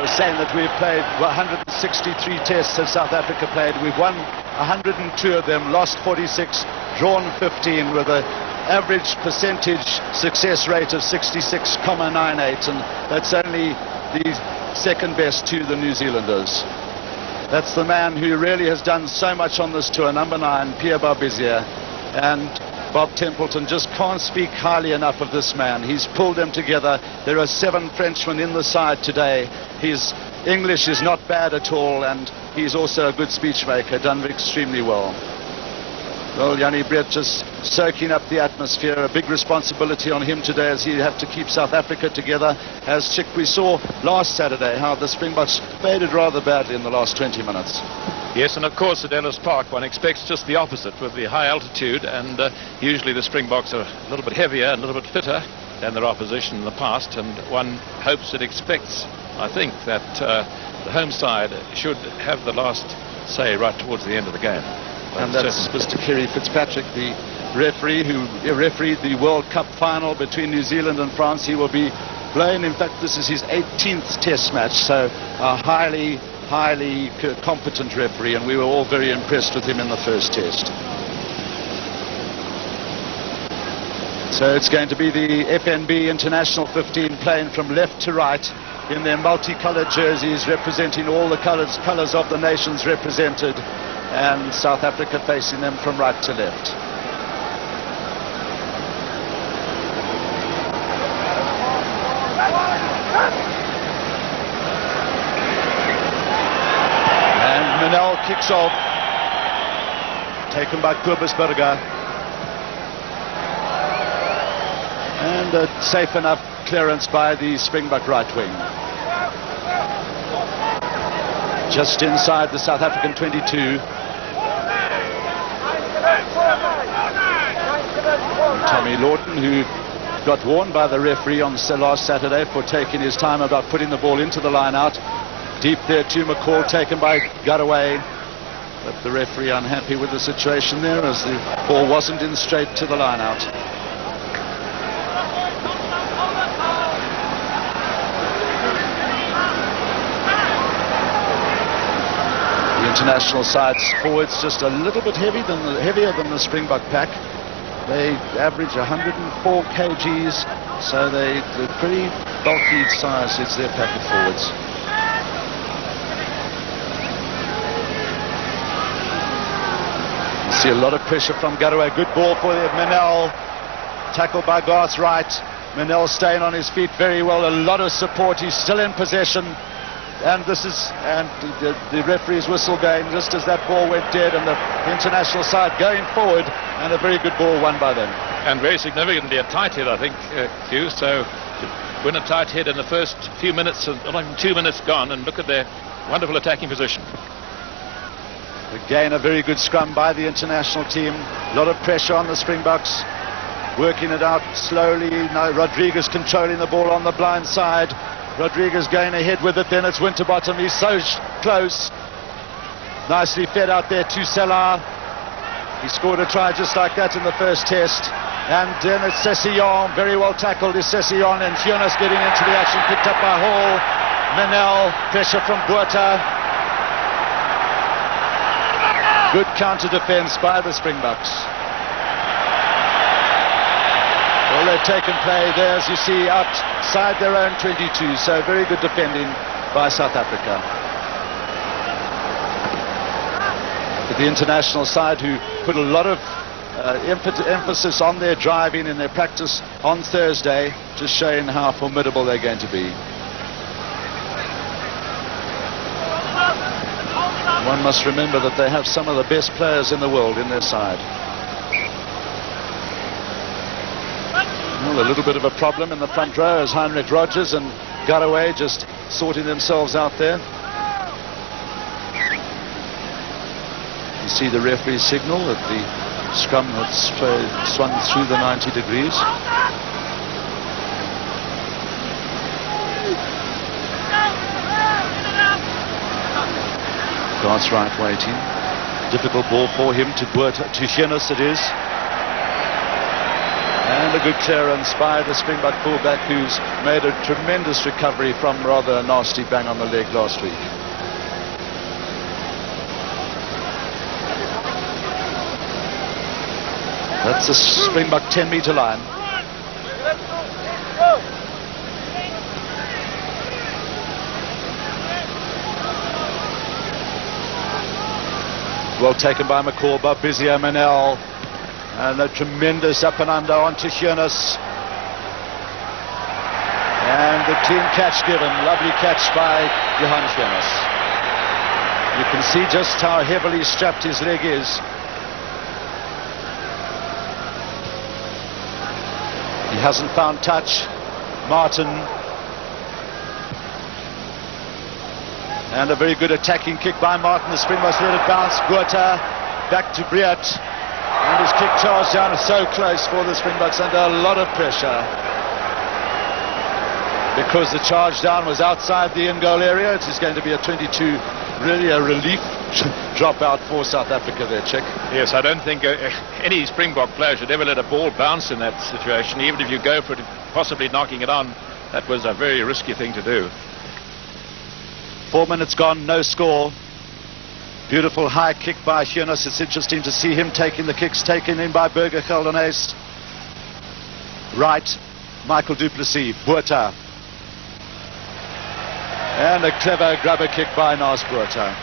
I was saying that we've played 163 tests that South Africa played. We've won 102 of them, lost 46, drawn 15, with an average percentage success rate of 66.98, and that's only the second best to the New Zealanders. That's the man who really has done so much on this tour, number 9, Pierre Barbizier. And Bob Templeton just can't speak highly enough of this man. He's pulled them together. There are 7 Frenchmen in the side today. His English is not bad at all, and he's also a good speech maker, done extremely well. Well, Jannie Brett just soaking up the atmosphere. A big responsibility on him today, as he have to keep South Africa together. As Chick, we saw last Saturday how the Springboks faded rather badly in the last 20 minutes. Yes, and of course at Ellis Park one expects just the opposite with the high altitude, and usually the Springboks are a little bit heavier, a little bit fitter than their opposition in the past, and one hopes and expects, I think, that the home side should have the last say right towards the end of the game. And that's Mr. Kerry Fitzpatrick, the referee who refereed the World Cup final between New Zealand and France. He will be playing, in fact, this is his 18th test match, so a highly competent referee, and we were all very impressed with him in the first test. So it's going to be the FNB International 15 playing from left to right in their multicolored jerseys, representing all the colors of the nations represented, and South Africa facing them from right to left. And Manel kicks off, taken by Kobusberger, and a safe enough clearance by the Springbok right wing. Just inside the South African 22. Tommy Lawton, who got warned by the referee on last Saturday for taking his time about putting the ball into the line out. Deep there to McCall, taken by Gutaway. But the referee unhappy with the situation there, as the ball wasn't in straight to the line out. The international side's forwards just a little bit heavier than the Springbok pack. They average 104 kgs, so they're pretty bulky size is their pack of forwards. You see a lot of pressure from Gutaway. Good ball for Manel. Tackled by Garth Wright. Manel staying on his feet very well. A lot of support. He's still in possession. And the referee's whistle going just as that ball went dead, and the international side going forward, and a very good ball won by them. And very significantly a tight hit, I think, Hugh. So to win a tight hit in the first few minutes, not even 2 minutes gone, and look at their wonderful attacking position. Again, a very good scrum by the international team. A lot of pressure on the Springboks, working it out slowly. Now Rodriguez controlling the ball on the blind side. Rodriguez going ahead with it, then it's Winterbottom. He's so close. Nicely fed out there to Salah. He scored a try just like that in the first test. And then it's Sessillon, very well tackled is Sessillon, and Jonas getting into the action, picked up by Hall. Manel, pressure from Botha. Good counter defense by the Springboks. Well, they've taken play there, as you see, outside their own 22, so very good defending by South Africa. But the international side, who put a lot of emphasis on their driving in their practice on Thursday, just showing how formidable they're going to be. One must remember that they have some of the best players in the world in their side. Well, a little bit of a problem in the front row as Heinrich Rogers and Gutaway just sorting themselves out there. You see the referee's signal that the scrum has swung through the 90 degrees. Garth Wright waiting. Difficult ball for him to Jonas it is. And And a good clearance by the Springbok fullback, who's made a tremendous recovery from rather a nasty bang on the leg last week. That's the Springbok 10-meter line. Well taken by McCall, Bizia Manel. And a tremendous up and under onto Hiernis. And the clean catch given. Lovely catch by Johan Hiernis. You can see just how heavily strapped his leg is. He hasn't found touch. Martin. And a very good attacking kick by Martin. The Springboks let it bounce. Botha back to Briat. And his kick charged down so close for the Springboks under a lot of pressure. Because the charge down was outside the in-goal area, it is going to be a 22, really a relief dropout for South Africa there, Chick. Yes, I don't think any Springbok player should ever let a ball bounce in that situation. Even if you go for it, possibly knocking it on, that was a very risky thing to do. 4 minutes gone, no score. Beautiful high kick by Hiernis. It's interesting to see him taking the kicks taken in by Burger Geldenhuys. Right, Michael du Plessis, Botha. And a clever grubber kick by Naas Botha.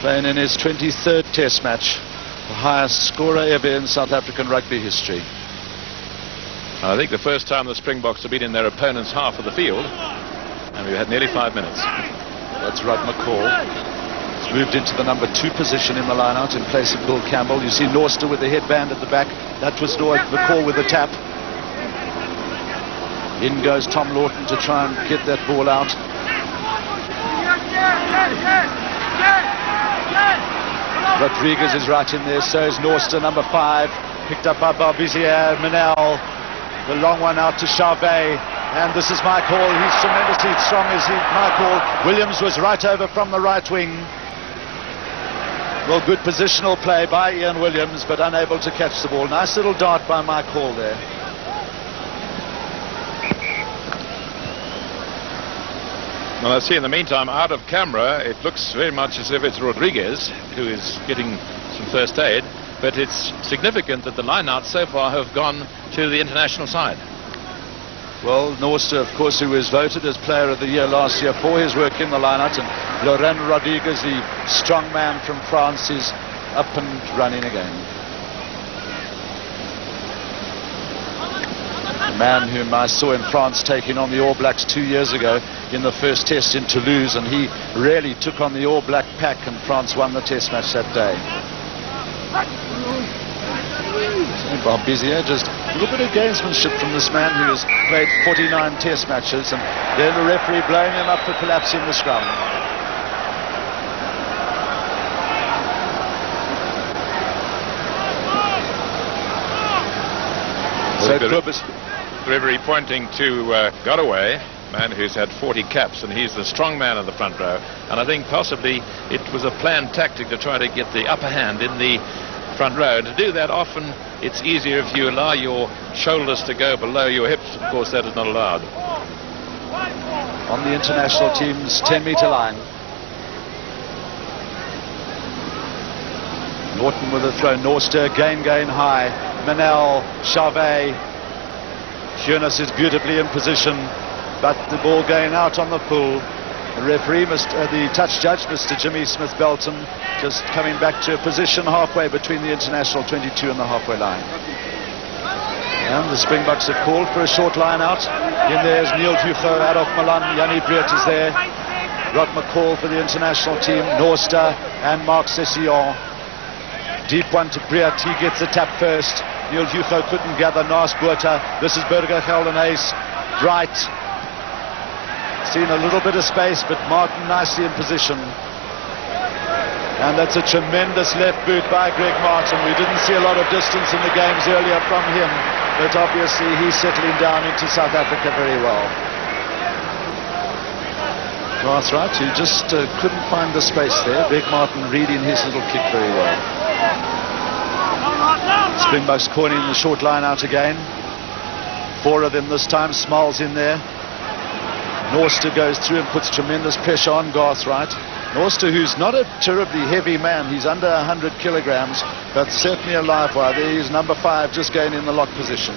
Playing in his 23rd test match, the highest scorer ever in South African rugby history. I think the first time the Springboks have been in their opponent's half of the field. And we've had nearly 5 minutes. That's Rod McCall. He's moved into the number 2 position in the line-out in place of Bill Campbell. You see Norster with the headband at the back. That was McCall with the tap. In goes Tom Lawton to try and get that ball out. Rodriguez is right in there. So is Norster, number 5. Picked up by Bizia Manel. The long one out to Charvet. And this is Michael. He's tremendously strong, is he, Michael? Williams was right over from the right wing. Well, good positional play by Ian Williams, but unable to catch the ball. Nice little dart by Michael there. Well, I see in the meantime, out of camera, it looks very much as if it's Rodriguez who is getting some first aid. But it's significant that the line-outs so far have gone to the international side. Well, Norster, of course, who was voted as Player of the Year last year for his work in the line-out, and Laurent Rodriguez, the strong man from France, is up and running again. The man whom I saw in France taking on the All Blacks 2 years ago in the first test in Toulouse, and he really took on the All Black pack, and France won the test match that day. Bob Bizia, just a little bit of gamesmanship from this man who has played 49 test matches, and then the referee blowing him up for collapsing the scrum. So the referee pointing to Godaway, man who's had 40 caps, and he's the strong man of the front row. And I think possibly it was a planned tactic to try to get the upper hand in the front row. To do that, often it's easier if you allow your shoulders to go below your hips. Of course, that is not allowed. On the international team's 10-meter line. Norton with a throw. Norster again going high. Manel, Charvet. Hiernis is beautifully in position, but the ball going out on the full. The referee, the touch judge, Mr. Jimmy Smith-Belton, just coming back to a position halfway between the international 22 and the halfway line. And the Springboks have called for a short line out. In there is Neil Hugo, Adolf Malan, Jannie Briat is there. Rod McCall for the international team, Norster and Mark Session. Deep one to Briat, he gets the tap first. Neil Hugo couldn't gather. Naas Botha. This is Burger Geldenhuys. Right. Seen a little bit of space, but Martin nicely in position. And that's a tremendous left boot by Greg Martin. We didn't see a lot of distance in the games earlier from him, but obviously he's settling down into South Africa very well. That's right, he just couldn't find the space there. Greg Martin reading his little kick very well. Springboks cornering the short line out again. 4 of them this time. Smalls in there. Norster goes through and puts tremendous pressure on Garthright. Norster, who's not a terribly heavy man, he's under 100 kilograms, but certainly a live wire. There he's number 5, just going in the lock position.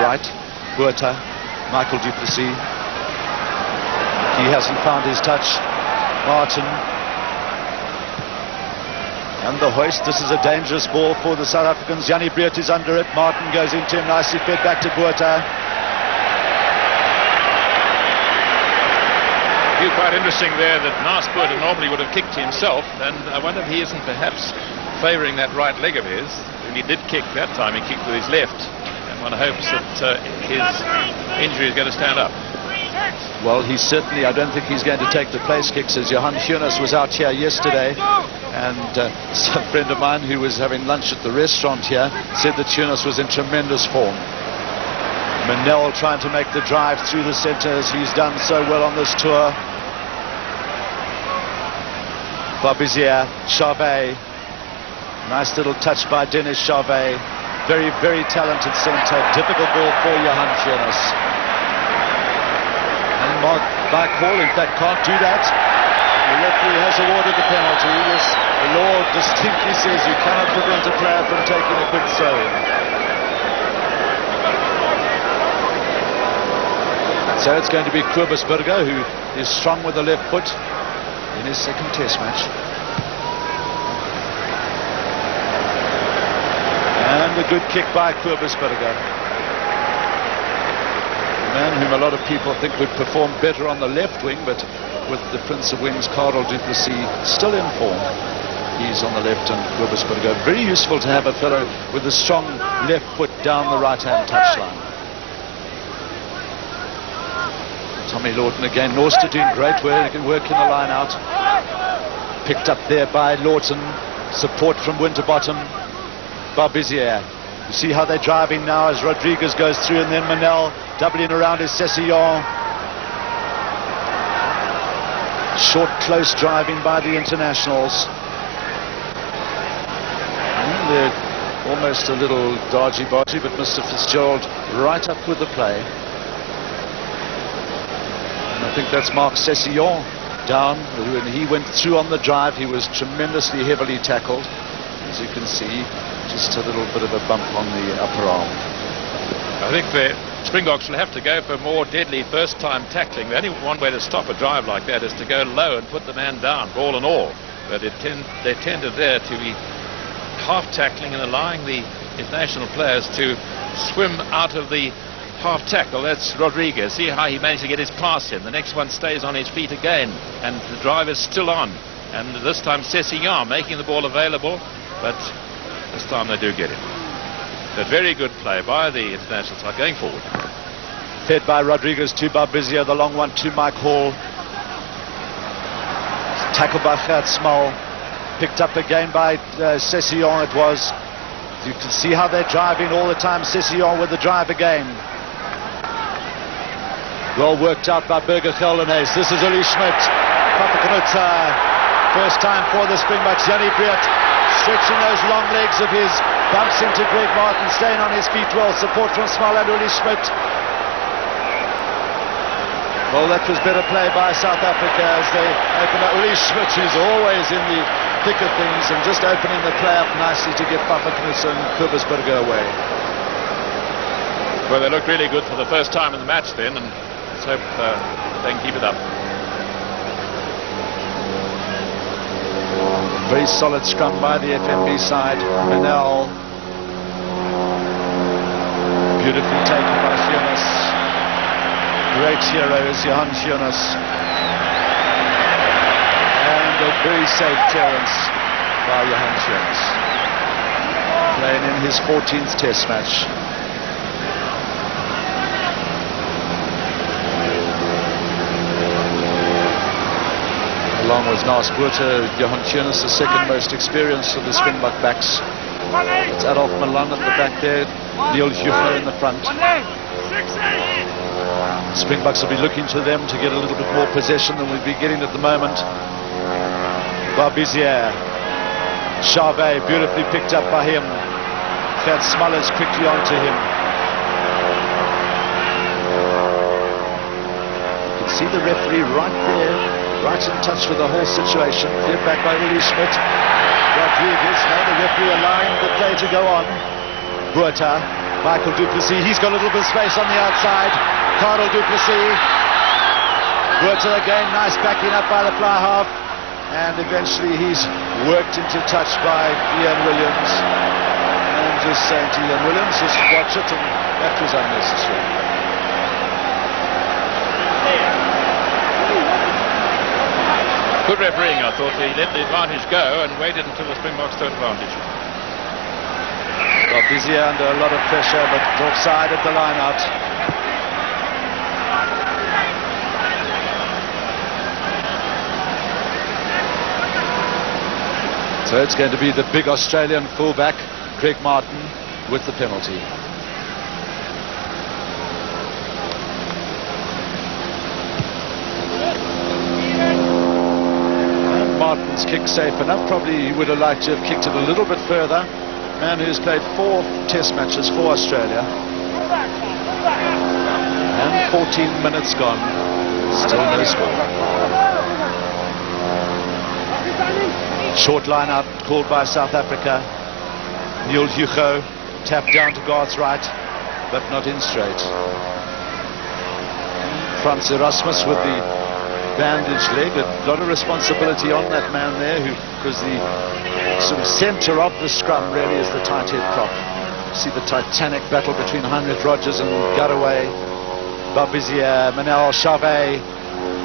Right, Buerta, Michael Duplessis. He hasn't found his touch. Martin. And the hoist. This is a dangerous ball for the South Africans. Jannie Breert is under it. Martin goes into him. Nicely fed back to Buerta. Quite interesting there that Buerta normally would have kicked himself, and I wonder if he isn't perhaps favouring that right leg of his. When he did kick that time, he kicked with his left, and one hopes that his injury is going to stand up. Well, he's certainly, I don't think he's going to take the place kicks, as Johan Jonas was out here yesterday, and a friend of mine who was having lunch at the restaurant here said that Jonas was in tremendous form. Manel trying to make the drive through the centre, as he's done so well on this tour. Barbizier, Charvet. Nice little touch by Dennis Charvet. Very, very talented centre. Difficult ball for Johan Jonas. And Mark Hall, in fact, can't do that. The referee has awarded the penalty. Yes, the law distinctly says you cannot prevent a player from taking a quick throw in. So it's going to be Kobus Burger, who is strong with the left foot in his second test match. And a good kick by Kobus Burger. A man whom a lot of people think would perform better on the left wing, but with the Prince of Wings, Carl Duplessis, still in form. He's on the left, and Kobus Burger. Very useful to have a fellow with a strong left foot down the right-hand touchline. Tommy Lawton again. Norster doing great work in the line out. Picked up there by Lawton. Support from Winterbottom. Barbizier. You see how they're driving now as Rodriguez goes through, and then Manel doubling around is Sessillon. Short, close driving by the internationals. And they're almost a little dodgy-bodgy, but Mr. Fitzgerald right up with the play. I think that's Mark Sessillon down. When he went through on the drive, he was tremendously heavily tackled. As you can see, just a little bit of a bump on the upper arm. I think the Springboks will have to go for more deadly first-time tackling. The only one way to stop a drive like that is to go low and put the man down, ball and all. But they tended there to be half tackling and allowing the international players to swim out of the half tackle. That's Rodriguez. See how he managed to get his pass in. The next one stays on his feet again, and the drive is still on. And this time Sessillon making the ball available, but this time they do get it. But very good play by the international side going forward. Fed by Rodriguez to Barbizier, the long one to Mike Hall. Tackled by Gert Small. Picked up again by Sessillon it was. You can see how they're driving all the time. Sessillon with the drive again. Well worked out by Burger Geldernees. This is Uli Schmidt. First time for the Springboks. Jannie Breert stretching those long legs of his. Bumps into Greg Martin, staying on his feet well. Support from Small and Uli Schmidt. Well, that was better play by South Africa as they open up. Uli Schmidt, who's always in the thick of things, and just opening the play up nicely to get Knudsen and Kobus Burger away. Well, they looked really good for the first time in the match then, and let's hope they can keep it up. Very solid scrum by the FNB side. Manel. Beautifully taken by Jonas. Great hero is Johan Jonas. And a very safe clearance by Johan Jonas. Playing in his 14th test match. Along with Buerta, Johan Jonas, the second most experienced of the Springbok backs. It's Adolf Milan at the back there, Neil Hugo in the front. Springboks will be looking to them to get a little bit more possession than we'll be getting at the moment. Barbizier. Charvet beautifully picked up by him. Gert Smullers quickly onto him. You can see the referee right there, right in touch with the whole situation. Cleared back by Uli Schmidt. Rodriguez, now the referee allowing the play to go on. Buerta, Michael Duplessis, he's got a little bit of space on the outside. Karel Duplessis. Buerta again, nice backing up by the fly half. And eventually he's worked into touch by Ian Williams. And just saying to Ian Williams, just watch it, and that was unnecessary. Good refereeing, I thought. He let the advantage go and waited until the Springboks took advantage. Well, Bizier under a lot of pressure, but offside at the line out. So it's going to be the big Australian fullback, Craig Martin, with the penalty. And Martin's kick safe enough. Probably he would have liked to have kicked it a little bit further. Man who's played 4 test matches for Australia. And 14 minutes gone. Still no score. Short line out called by South Africa. Neil Hugo tapped down to Garth's right, but not in straight. Frans Erasmus with the bandaged leg. A lot of responsibility on that man there, because the sort of centre of the scrum really is the tight head prop. You see the titanic battle between Heinrich Rogers and Garraway. Barbizier, Manel, Charvet.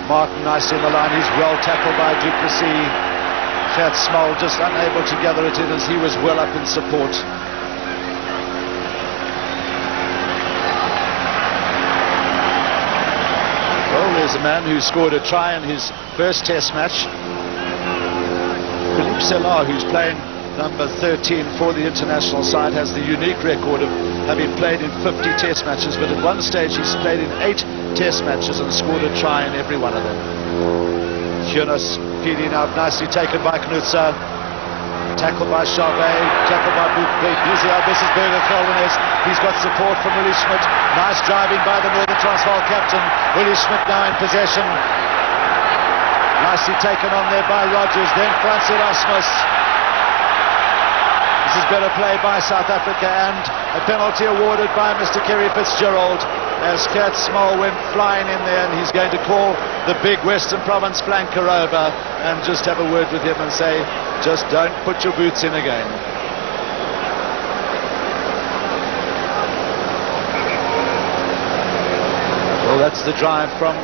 Martin nicely in the line. He's well tackled by Duplessis. Gert Smull just unable to gather it in as he was well up in support. Well, there's a man who scored a try in his first test match. Philippe Selar, who's playing number 13 for the international side, has the unique record of having played in 50 test matches, but at one stage he's played in 8 test matches and scored a try in every one of them. Jonas feeding out, nicely taken by Knutzer. Tackled by Charvet, tackled by Bizier. This is Berger Kelvenes. He's got support from Uli Schmidt. Nice driving by the Northern Transvaal captain. Uli Schmidt now in possession. Nicely taken on there by Rogers. Then Frans Erasmus. This is better play by South Africa, and a penalty awarded by Mr. Kerry Fitzgerald as Gert Smull went flying in there, and he's going to call the big Western Province flanker over and just have a word with him and say, just don't put your boots in again. Well, that's the drive from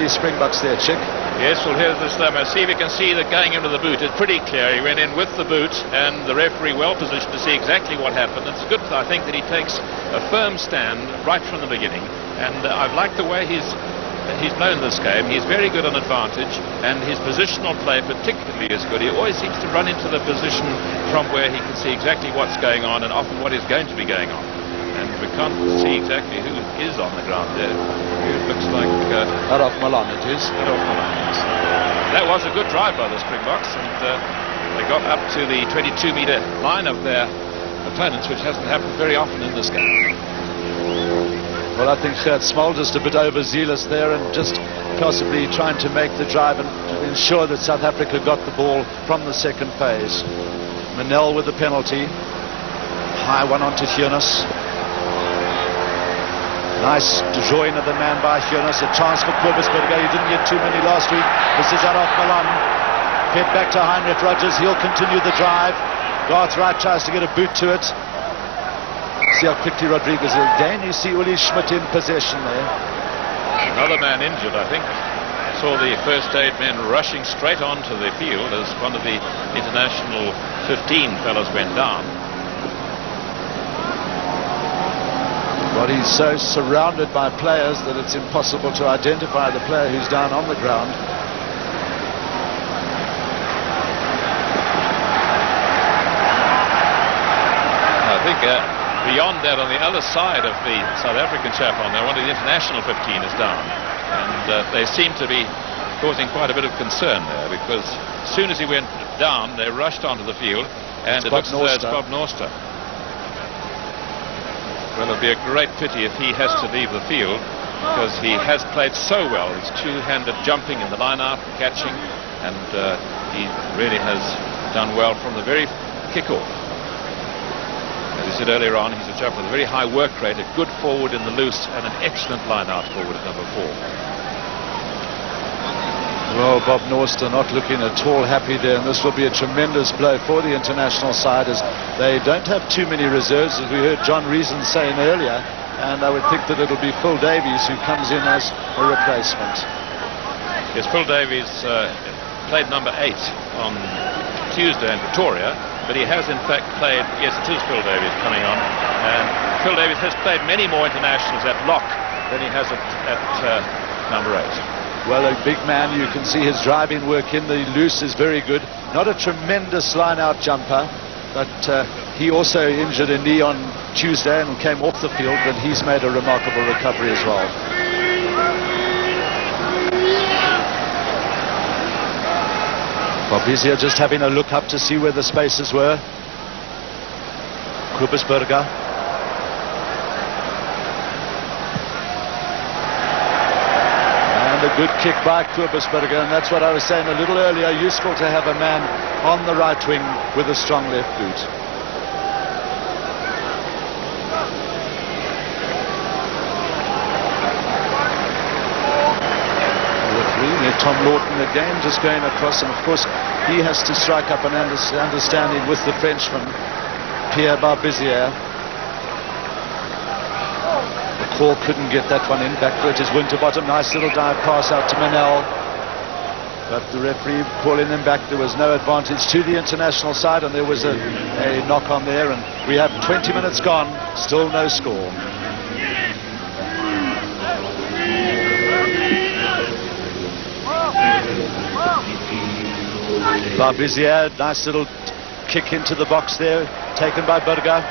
the Springboks there, Chick. Yes, well, here's the slow-mo. See if you can see that going into the boot. It's pretty clear. He went in with the boot, and the referee well positioned to see exactly what happened. It's good, I think, that he takes a firm stand right from the beginning. And I've liked the way he's blown this game. He's very good on advantage, and his positional play particularly is good. He always seems to run into the position from where he can see exactly what's going on and often what is going to be going on. And we can't see exactly who is on the ground there. It looks like Adolf Milan it is. Adolf Milan, yes. That was a good drive by the Springboks, and they got up to the 22-metre line of their opponents, which hasn't happened very often in this game. Well, I think Gert Smull just a bit overzealous there and just possibly trying to make the drive and to ensure that South Africa got the ball from the second phase. Manel with the penalty. High one onto Jonas. Nice join of the man by Jonas. A chance for Kobusberger. He didn't get too many last week. This is Adolf Milan. Fed back to Heinrich Rogers. He'll continue the drive. Garth's right tries to get a boot to it. See how quickly Rodriguez is. Again, you see Uli Schmidt in possession there. Another man injured, I think. Saw the first aid men rushing straight onto the field as one of the international 15 fellows went down. But he's so surrounded by players that it's impossible to identify the player who's down on the ground. I think beyond that, on the other side of the South African chap on there, one of the international 15 is down. And they seem to be causing quite a bit of concern there, because as soon as he went down, they rushed onto the field, and it looks as though it's Bob Norster. Well, it'll be a great pity if he has to leave the field, because he has played so well. His two-handed jumping in the line-out, catching, and he really has done well from the very kick-off. As I said earlier on, he's a jumper with a very high work rate, a good forward in the loose, and an excellent line-out forward at number 4. Well, Bob Norster not looking at all happy there, and this will be a tremendous blow for the international side, as they don't have too many reserves, as we heard John Reason saying earlier, and I would think that it'll be Phil Davies who comes in as a replacement. Yes, Phil Davies played number 8 on Tuesday in Pretoria, but he has in fact played, yes, it is Phil Davies coming on, and Phil Davies has played many more internationals at lock than he has at number 8. Well, a big man, you can see his driving work in the loose is very good. Not a tremendous line-out jumper, but he also injured a knee on Tuesday and came off the field, but he's made a remarkable recovery as well. Bob Bezier just having a look up to see where the spaces were. Kubisberger. A good kick by Kubisberger, and that's what I was saying a little earlier, useful to have a man on the right wing with a strong left boot. Referee, Tom Lawton again just going across, and of course he has to strike up an understanding with the Frenchman, Pierre Barbizier. Call couldn't get that one in. Back to it is Winterbottom. Nice little dive pass out to Manel. But the referee pulling them back. There was no advantage to the international side, and there was a knock on there. And we have 20 minutes gone. Still no score. Barbizier, nice little kick into the box there. Taken by Burger.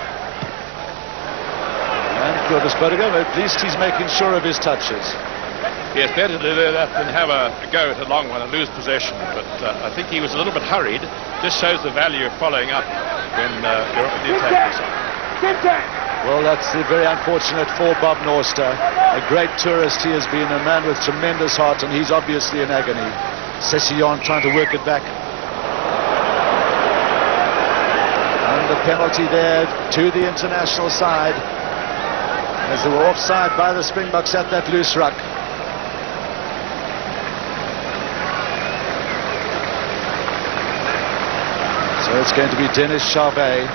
And Kubisberger, at least he's making sure of his touches. Yes, better to do that than have a go at a long one and lose possession. But I think he was a little bit hurried. Just shows the value of following up when you're at the attack side. Well, that's very unfortunate for Bob Norster. A great tourist he has been, a man with tremendous heart, and he's obviously in agony. Sessillon trying to work it back. And the penalty there to the international side, as they were offside by the Springboks at that loose ruck. So it's going to be Dennis Charvet.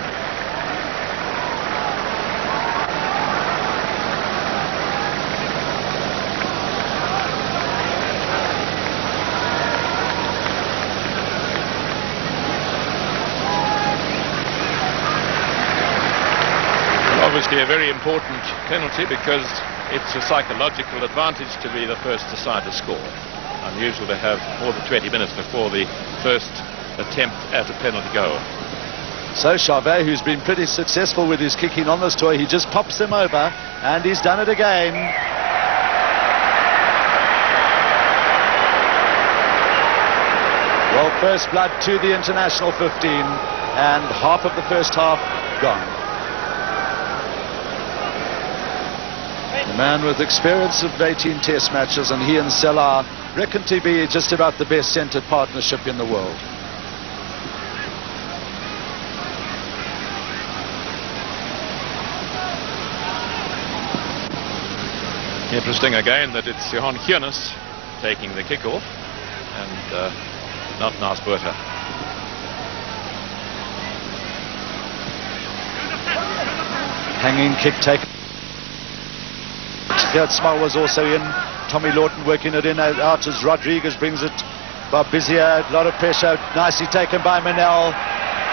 Obviously a very important penalty, because it's a psychological advantage to be the first to side to score. Unusual to have more than 20 minutes before the first attempt at a penalty goal. So Charvet, who's been pretty successful with his kicking on this tour, he just pops him over, and he's done it again. Well, first blood to the international 15, and half of the first half gone. A man with experience of 18 test matches, and he and Selah reckon to be just about the best centred partnership in the world. Interesting again that it's Johan Hiernes taking the kick-off, and not Nas Botha. Hanging kick taken. Gert Small was also in. Tommy Lawton working it in and out as Rodriguez brings it. Barbizier, a lot of pressure, nicely taken by Manel.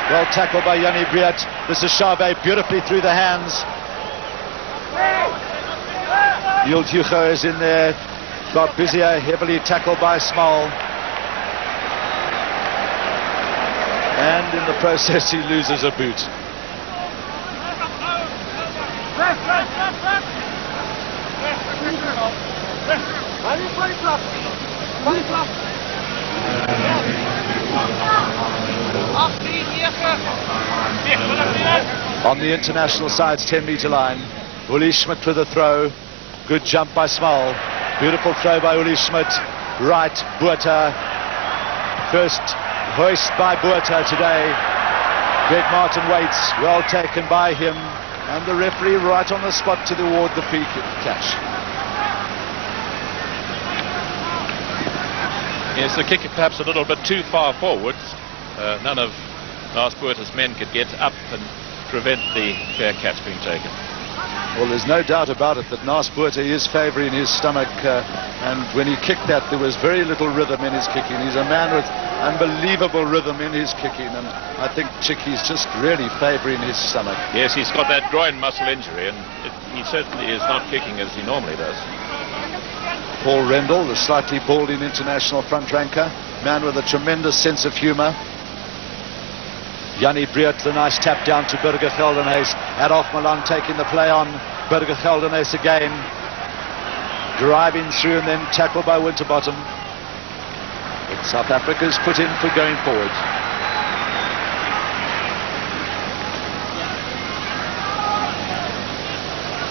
Well tackled by Yanni Briat. This is Charvet, beautifully through the hands. Yield Hugo is in there. Barbizier heavily tackled by Small. And in the process he loses a boot. On the international side's 10-meter line, Uli Schmidt with a throw. Good jump by Small. Beautiful throw by Uli Schmidt. Right, Buerta. First hoist by Buerta today. Greg Martin waits. Well taken by him. And the referee right on the spot to award the free catch. Yes, the kick perhaps a little bit too far forwards. None of Lars Buerta's men could get up and prevent the fair catch being taken. Well, there's no doubt about it that Lars Buerta is favouring his stomach, and when he kicked that, there was very little rhythm in his kicking. He's a man with unbelievable rhythm in his kicking, and I think Chicky's just really favouring his stomach. Yes, he's got that groin muscle injury, and he certainly is not kicking as he normally does. Paul Rendell, the slightly balding international front ranker, man with a tremendous sense of humour. Jannie Breert, the nice tap down to Birger Geldenhuys. Adolf Milan taking the play on. Birger Geldenhuys again. Driving through and then tackled by Winterbottom. But South Africa's put in for going forward.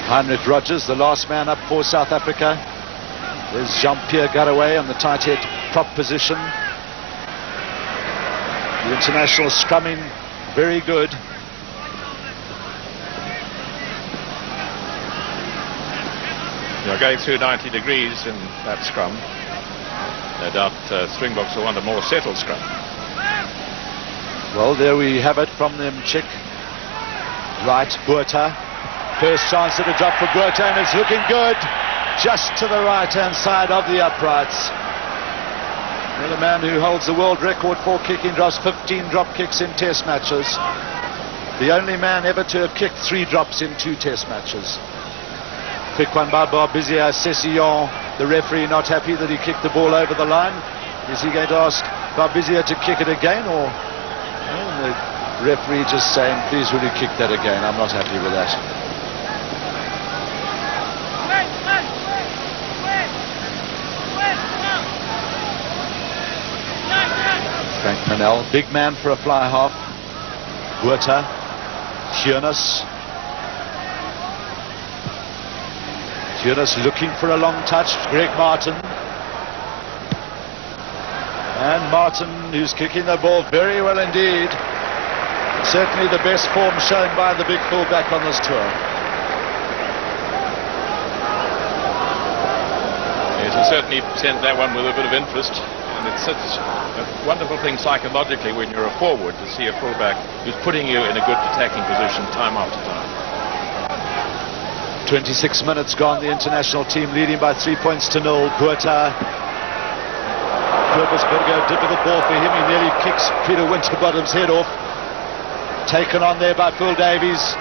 Heinrich Rogers, the last man up for South Africa. There's Jean-Pierre Garaway on the tight head prop position. The international scrumming very good. You're going through 90 degrees in that scrum. No doubt Springboks will want a more settled scrum. Well, there we have it from them, Chick. Right, Buerta. First chance at a drop for Buerta, and it's looking good. Just to the right-hand side of the uprights. And the man who holds the world record for kicking drops, 15 drop kicks in test matches. The only man ever to have kicked 3 drops in 2 test matches. Quick one by Barbizier. Cessillon, the referee, not happy that he kicked the ball over the line. Is he going to ask Barbizier to kick it again, or the referee just saying, please will you kick that again? I'm not happy with that. Frank Manel, big man for a fly half. Buerta, Hiernis. Hiernis looking for a long touch. Greg Martin. And Martin, who's kicking the ball very well indeed. Certainly the best form shown by the big fullback on this tour. Yes, he certainly sent that one with a bit of interest. And it's such a wonderful thing psychologically when you're a forward to see a fullback who's putting you in a good attacking position time after time. 26 minutes gone, the international team leading by 3 points to 0. Buerta. Purpose-Burger, difficult ball for him. He nearly kicks Peter Winterbottom's head off. Taken on there by Phil Davies.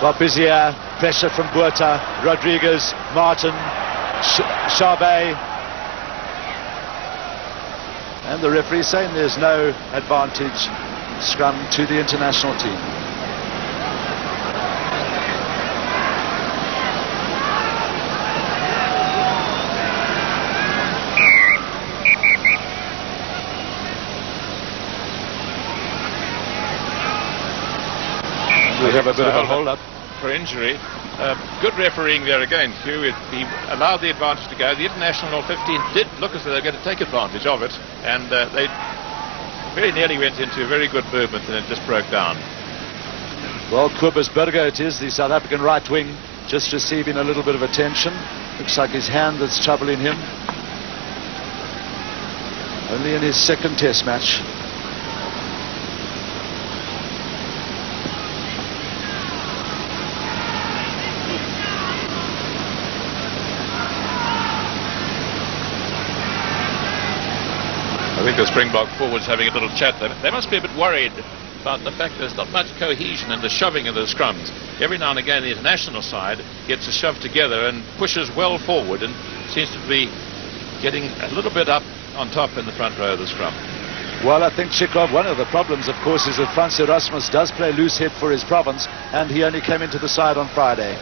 Barbizier, pressure from Buerta. Rodriguez, Martin, Charvet. And the referee saying there's no advantage scrum to the international team. We have a bit of a hold-up for injury. Good refereeing there again, Hugh. He allowed the advantage to go. The international 15 did look as though they were going to take advantage of it, and they very nearly went into a very good movement, and it just broke down. Well, Kobus-Burger it is, the South African right wing, just receiving a little bit of attention. Looks like his hand that's troubling him. Only in his second test match. I think the Springbok forwards having a little chat. They must be a bit worried about the fact there's not much cohesion in the shoving of the scrums. Every now and again the international side gets a shove together and pushes well forward and seems to be getting a little bit up on top in the front row of the scrum. Well, I think Chikov, one of the problems of course is that Frans Erasmus does play loose head for his province, and he only came into the side on Friday.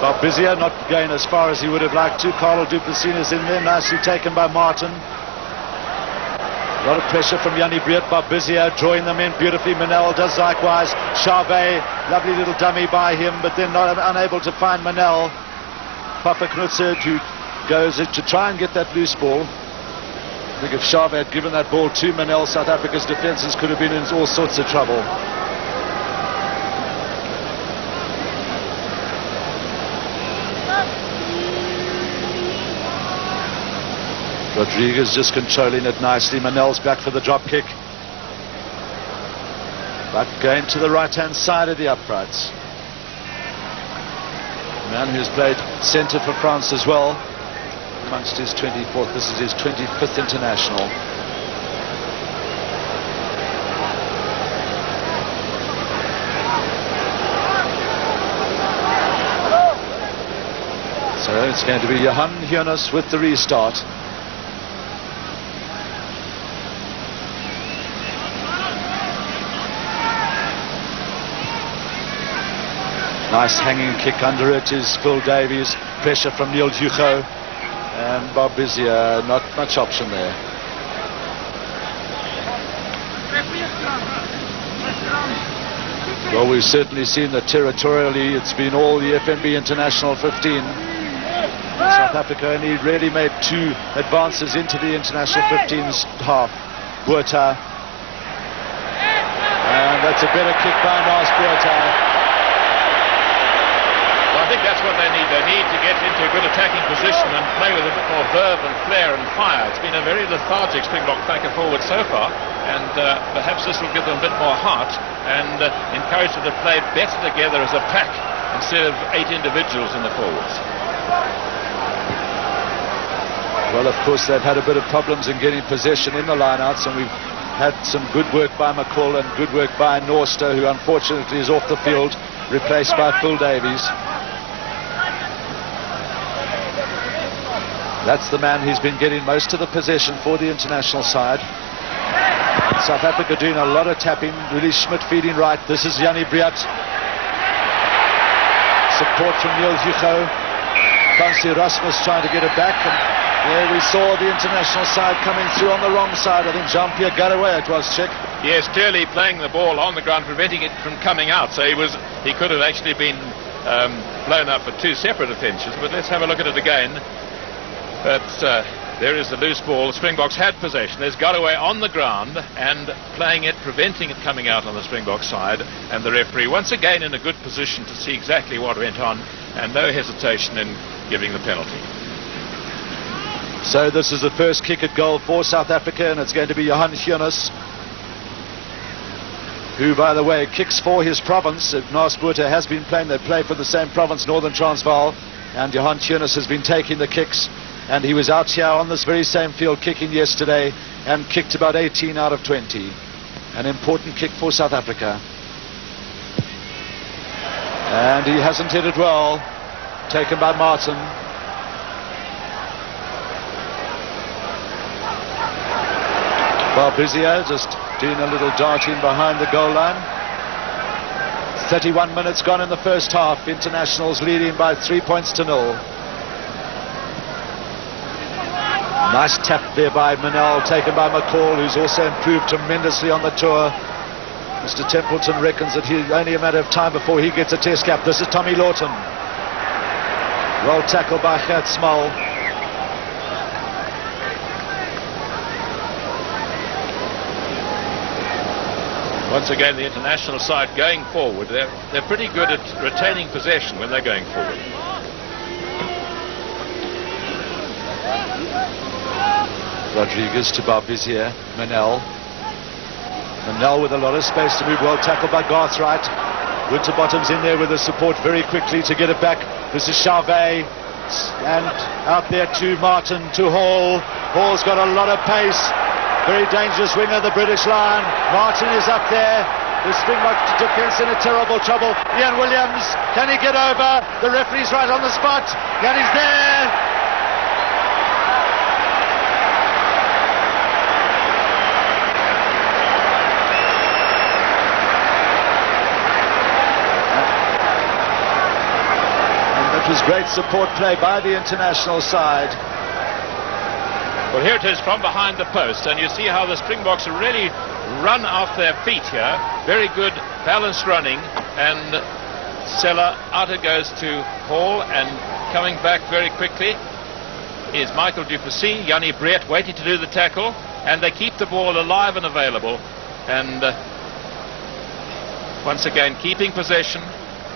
Barbizia not going as far as he would have liked to. Carlo Duplessis in there, nicely taken by Martin. A lot of pressure from Yanni Briet. Barbizia drawing them in beautifully. Manel does likewise. Charvet, lovely little dummy by him, but then unable to find Manel. Papa Knutzer, who goes to try and get that loose ball. I think if Charvet had given that ball to Manel, South Africa's defences could have been in all sorts of trouble. Rodriguez just controlling it nicely. Manel's back for the drop kick, but going to the right hand side of the uprights. Man who's played centre for France as well, amongst his 24th, this is his 25th international. So it's going to be Johan Jonas with the restart. Nice hanging kick under it is Phil Davies. Pressure from Neil Hugo. And Barbizia, not much option there. Well, we've certainly seen that territorially it's been all the FNB International 15. South Africa only really made 2 advances into the International 15's half. Buerta. And that's a better kick by Nas Buerta. I think that's what they need. They need to get into a good attacking position and play with a bit more verve and flair and fire. It's been a very lethargic Springbok back and forward so far, and perhaps this will give them a bit more heart and encourage them to play better together as a pack instead of 8 individuals in the forwards. Well, of course, they've had a bit of problems in getting possession in the lineouts, and we've had some good work by McCall and good work by Norster, who unfortunately is off the field, replaced by Phil Davies. That's the man who's been getting most of the possession for the international side. And South Africa doing a lot of tapping. Really Schmidt feeding right. This is Yanni Briat. Support from Neil Hugo. Fancy Rasmus trying to get it back. And there we saw the international side coming through on the wrong side. I think Jean-Pierre Garouet it was, Chick. Yes, clearly playing the ball on the ground, preventing it from coming out. So he could have actually been blown up for 2 separate offences. But let's have a look at it again. But there is the loose ball. The Springboks had possession. There's Garouet on the ground and playing it, preventing it coming out on the Springbok side. And the referee once again in a good position to see exactly what went on and no hesitation in giving the penalty. So this is the first kick at goal for South Africa, and it's going to be Johan Jonas, who, by the way, kicks for his province. Nas Buerta has been playing. They play for the same province, Northern Transvaal, and Johan Jonas has been taking the kicks. And he was out here on this very same field kicking yesterday and kicked about 18 out of 20. An important kick for South Africa. And he hasn't hit it well. Taken by Martin. Barbizia just doing a little darting behind the goal line. 31 minutes gone in the first half. Internationals leading by 3 points to 0. Nice tap there by Manel, taken by McCall, who's also improved tremendously on the tour. Mr. Templeton reckons that he's only a matter of time before he gets a test cap. This is Tommy Lawton. Well tackled by Gert Small. Once again, the international side going forward. They're pretty good at retaining possession when they're going forward. Rodriguez to Barbizia. Manel with a lot of space to move. Well tackled by Garthright. Winterbottom's in there with the support very quickly to get it back. This is Charvet. And out there to Martin, to Hall. Hall's got a lot of pace. Very dangerous winger, the British Lion. Martin is up there. The Springbok defence in a terrible trouble. Ian Williams, can he get over? The referee's right on the spot. And he's there. was great support play by the international side. Well, here it is from behind the post, and you see how the Springboks really run off their feet here. Very good balanced running, and Sella out it goes to Hall, and coming back very quickly is Michael du Plessis. Jannie Breert waiting to do the tackle, and they keep the ball alive and available, and once again keeping possession.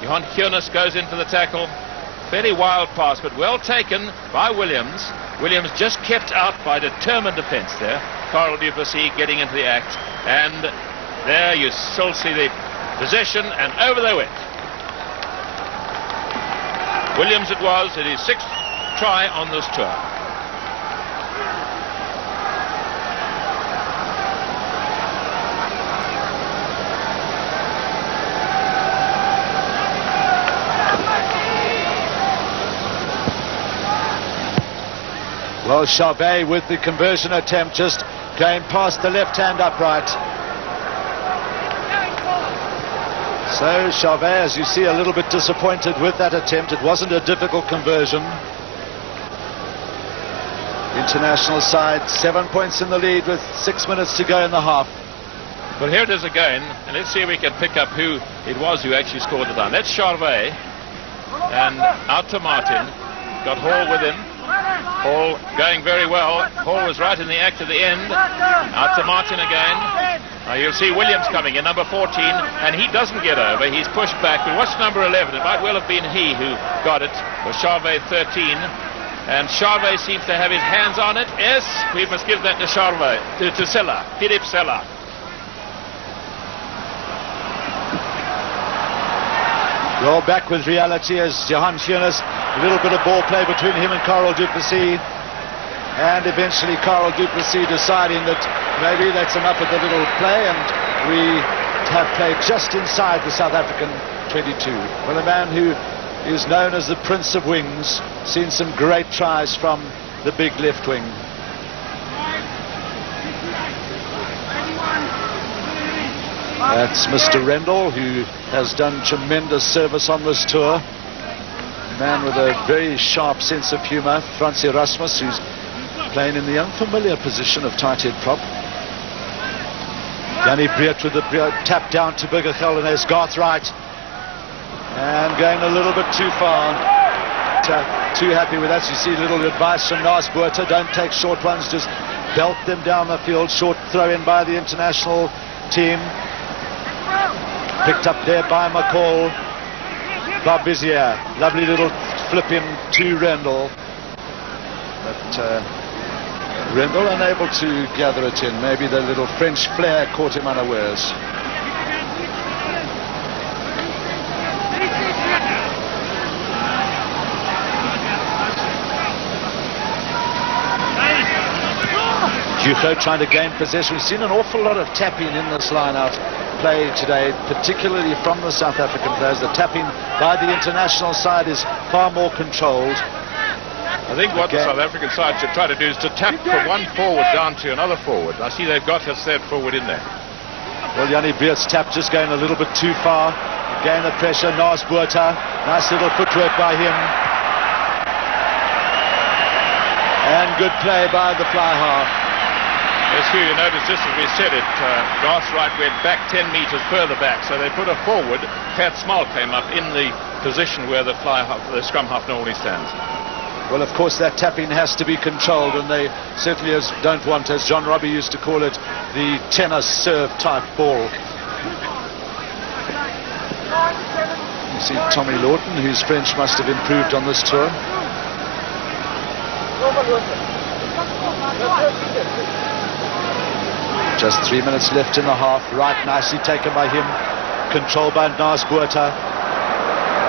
Johan Heunis goes in for the tackle. Very wild pass, but well taken by Williams. Williams just kept out by determined defence there. Carl du Plessis getting into the act, and there you still see the possession, and over they went. Williams it was, it is 6th try on this tour. Well, Charvet with the conversion attempt, just going past the left-hand upright. So Charvet, as you see, a little bit disappointed with that attempt. It wasn't a difficult conversion. International side 7 points in the lead with 6 minutes to go in the half. Well, here it is again, and let's see if we can pick up who it was who actually scored the time. That's Charvet, and out to Martin. Got Hall with him. Hall going very well. Hall was right in the act at the end. Out to Martin again. You'll see Williams coming in, number 14, and he doesn't get over. He's pushed back. But what's number 11? It might well have been he who got it. It was Charvet 13. And Charvet seems to have his hands on it. Yes, we must give that to Charvet, to Sella, Philippe Sella. Well, back with reality as Johan Heunis. A little bit of ball play between him and Carl du Plessis. And eventually Carl du Plessis deciding that maybe that's enough of the little play, and we have played just inside the South African 22. Well, a man who is known as the Prince of Wings, seen some great tries from the big left wing. That's Mr. Rendell, who has done tremendous service on this tour. A man with a very sharp sense of humour. Franz Erasmus, who's playing in the unfamiliar position of tight head prop. Jannie Breert with the tap down to Burgergel, and there's Garth Wright. And going a little bit too far. Too happy with that. You see little advice from Lars Botha. Don't take short ones, just belt them down the field. Short throw in by the international team. Picked up there by McCall. Bob Vizier. Lovely little flip in to Rendell. But Rendell unable to gather it in. Maybe the little French flair caught him unawares. Hugo trying to gain possession. We've seen an awful lot of tapping in this line-out play today, particularly from the South African players. The tapping by the international side is far more controlled. I think what the South African side should try to do is to tap from one forward down to another forward. I see they've got a third forward in there. Well, Jannie Breert's tap just going a little bit too far. Again, the pressure. Lars Botha. Nice little footwork by him. And good play by the fly half. Yes, Hugh, you notice just as we said it, Garth Wright went back 10 metres further back, so they put a forward. Pat Small came up in the position where the scrum half normally stands. Well, of course, that tapping has to be controlled, and they certainly don't want, as John Robbie used to call it, the tennis serve type ball. You see Tommy Lawton, whose French must have improved on this tour. Just 3 minutes left in the half. Right, nicely taken by him. Controlled by Lars Botha.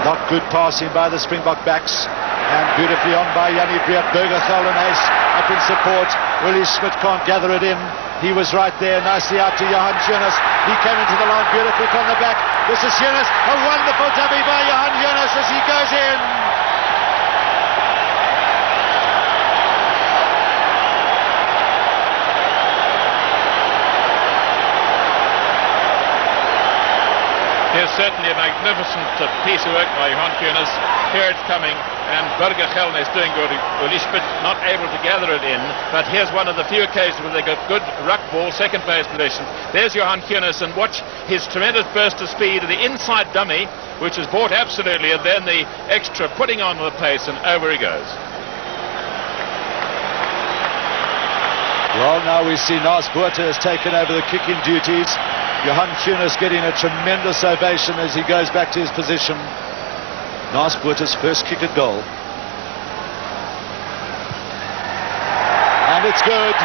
Not good passing by the Springbok backs. And beautifully on by Jannie Breert. Burgergel and Ace up in support. Willie Schmidt can't gather it in. He was right there. Nicely out to Johan Heunis. He came into the line beautifully from the back. This is Heunis. A wonderful dummy by Johan Heunis as he goes in. Yes, certainly a magnificent piece of work by Johan Kunis. Here it's coming, and Burger Gelne is doing good. Uli Schmidt not able to gather it in, but here's one of the few occasions where they got good ruck ball, second base position. There's Johan Kunis, and watch his tremendous burst of speed, the inside dummy, which is bought absolutely, and then the extra putting on the pace, and over he goes. Well, now we see Nas Botha has taken over the kicking duties. Johan Kunis getting a tremendous ovation as he goes back to his position. Nas Botha's first kick at goal. And it's good.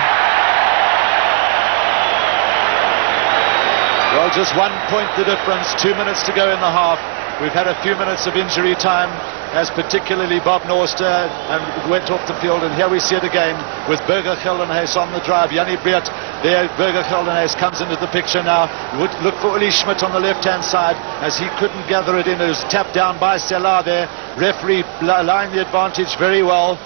Well, just 1 point the difference, 2 minutes to go in the half. We've had a few minutes of injury time, as particularly Bob Norster went off the field, and here we see it again with Burger Geldenhuis on the drive. Jannie Breert there. Burger Geldenhuis comes into the picture now. Look for Uli Schmidt on the left-hand side as he couldn't gather it in. It was tapped down by Selah there. Referee lying the advantage very well.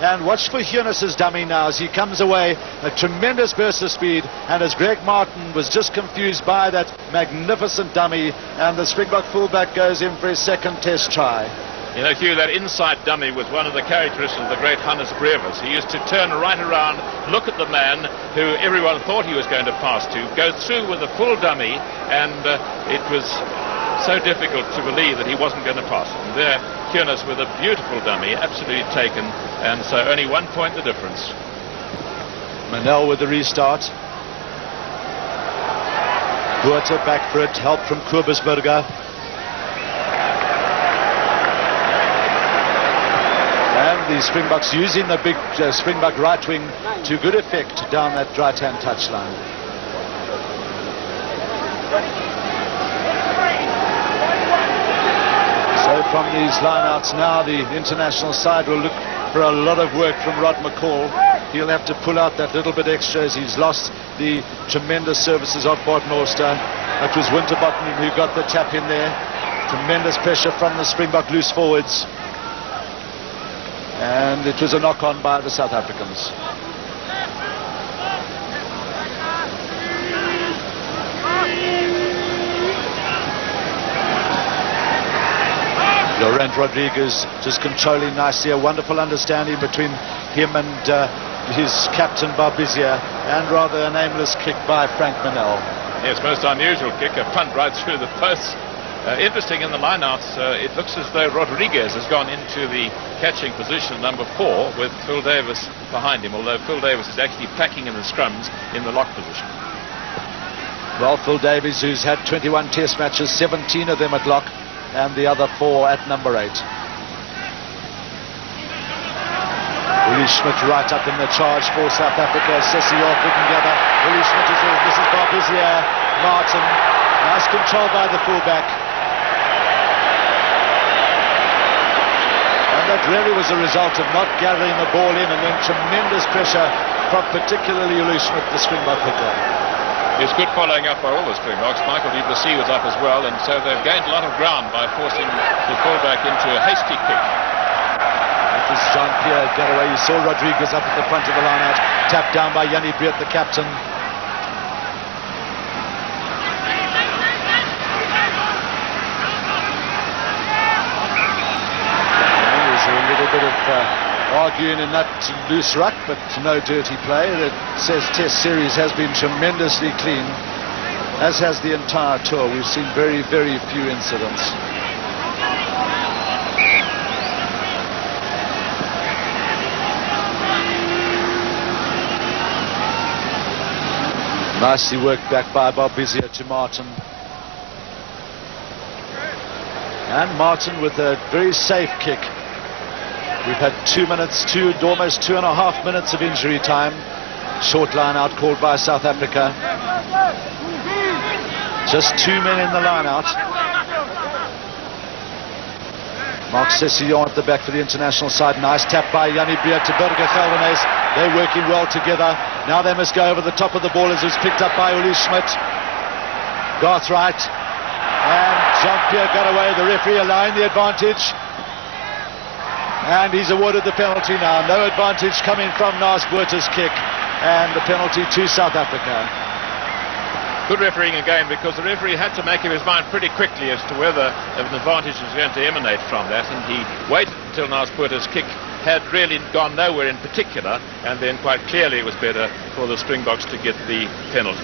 And watch for Kunis's dummy now as he comes away, a tremendous burst of speed, and as Greg Martin was just confused by that magnificent dummy, and the Springbok fullback goes in for his second test try. You know, Hugh, that inside dummy was one of the characteristics of the great Hannes Brevis. He used to turn right around, look at the man who everyone thought he was going to pass to, go through with a full dummy, and it was so difficult to believe that he wasn't going to pass. And there, Kunis with a beautiful dummy, absolutely taken, and so only 1 point the difference. Manel with the restart. Botha back for it, help from Kobusberger. And the Springboks using the big Springbok right wing to good effect down that right-hand touchline. So from these lineouts now, the international side will look for a lot of work from Rod McCall. He'll have to pull out that little bit extra as he's lost the tremendous services of Bob Norster. That was Winterbottom who got the tap in there. Tremendous pressure from the Springbok loose forwards. And it was a knock-on by the South Africans. Laurent Rodriguez just controlling nicely, a wonderful understanding between him and his captain Bob Bizier, and rather an aimless kick by Frank Manel. Yes, most unusual kick, a punt right through the post. Interesting in the lineouts, it looks as though Rodriguez has gone into the catching position number 4 with Phil Davis behind him, although Phil Davis is actually packing in the scrums in the lock position. Well, Phil Davies, who's had 21 test matches, 17 of them at lock, and the other 4 at number 8. Uli Schmidt right up in the charge for South Africa. Session couldn't gather. Uli Schmidt is in. This is Barbizier. Martin. Nice control by the fullback. And that really was a result of not gathering the ball in, and then tremendous pressure from particularly Uli Schmidt, the Springbok hooker. It's good following up by all the Springboks. Michael Du Plessis was up as well, and so they've gained a lot of ground by forcing the fullback into a hasty kick. This is Jean-Pierre Garaway. You saw Rodriguez up at the front of the line out, tapped down by Jannie Breert, the captain. There's a little bit of arguing in that loose ruck, but no dirty play. The test series has been tremendously clean, as has the entire tour. We've seen very, very few incidents. Nicely worked back by Bob Bizier to Martin. And Martin with a very safe kick. We've had 2 minutes, almost 2.5 minutes of injury time. Short line out called by South Africa. Just 2 men in the line out. Mark Sessillon at the back for the international side. Nice tap by Jannie Breert to Burger Geldenhuis. They're working well together. Now they must go over the top of the ball as it's picked up by Uli Schmidt. Garthright. And Jean-Pierre Garaway, the referee, allowing the advantage. And he's awarded the penalty now. No advantage coming from Nas Botha's kick. And the penalty to South Africa. Good refereeing again, because the referee had to make up his mind pretty quickly as to whether an advantage was going to emanate from that, and he waited until Nas Buerta's kick had really gone nowhere in particular, and then quite clearly it was better for the Springboks to get the penalty.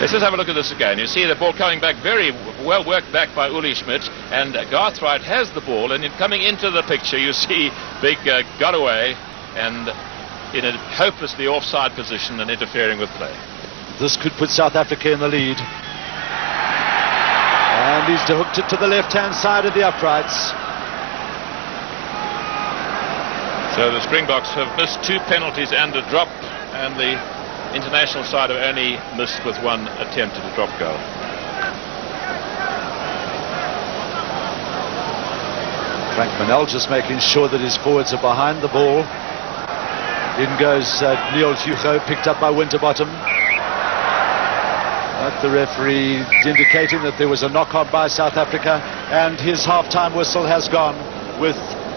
Let's just have a look at this again. You see the ball coming back, very well worked back by Uli Schmidt, and Garthwaite has the ball, and in coming into the picture you see Big got away and in a hopelessly offside position and interfering with play. This could put South Africa in the lead. And he's hooked it to the left-hand side of the uprights. So the Springboks have missed 2 penalties and a drop, and the international side have only missed with 1 attempt at a drop goal. Frank Manel just making sure that his forwards are behind the ball. In goes Neil Hugo, picked up by Winterbottom. But the referee indicating that there was a knock-on by South Africa, and his half-time whistle has gone, with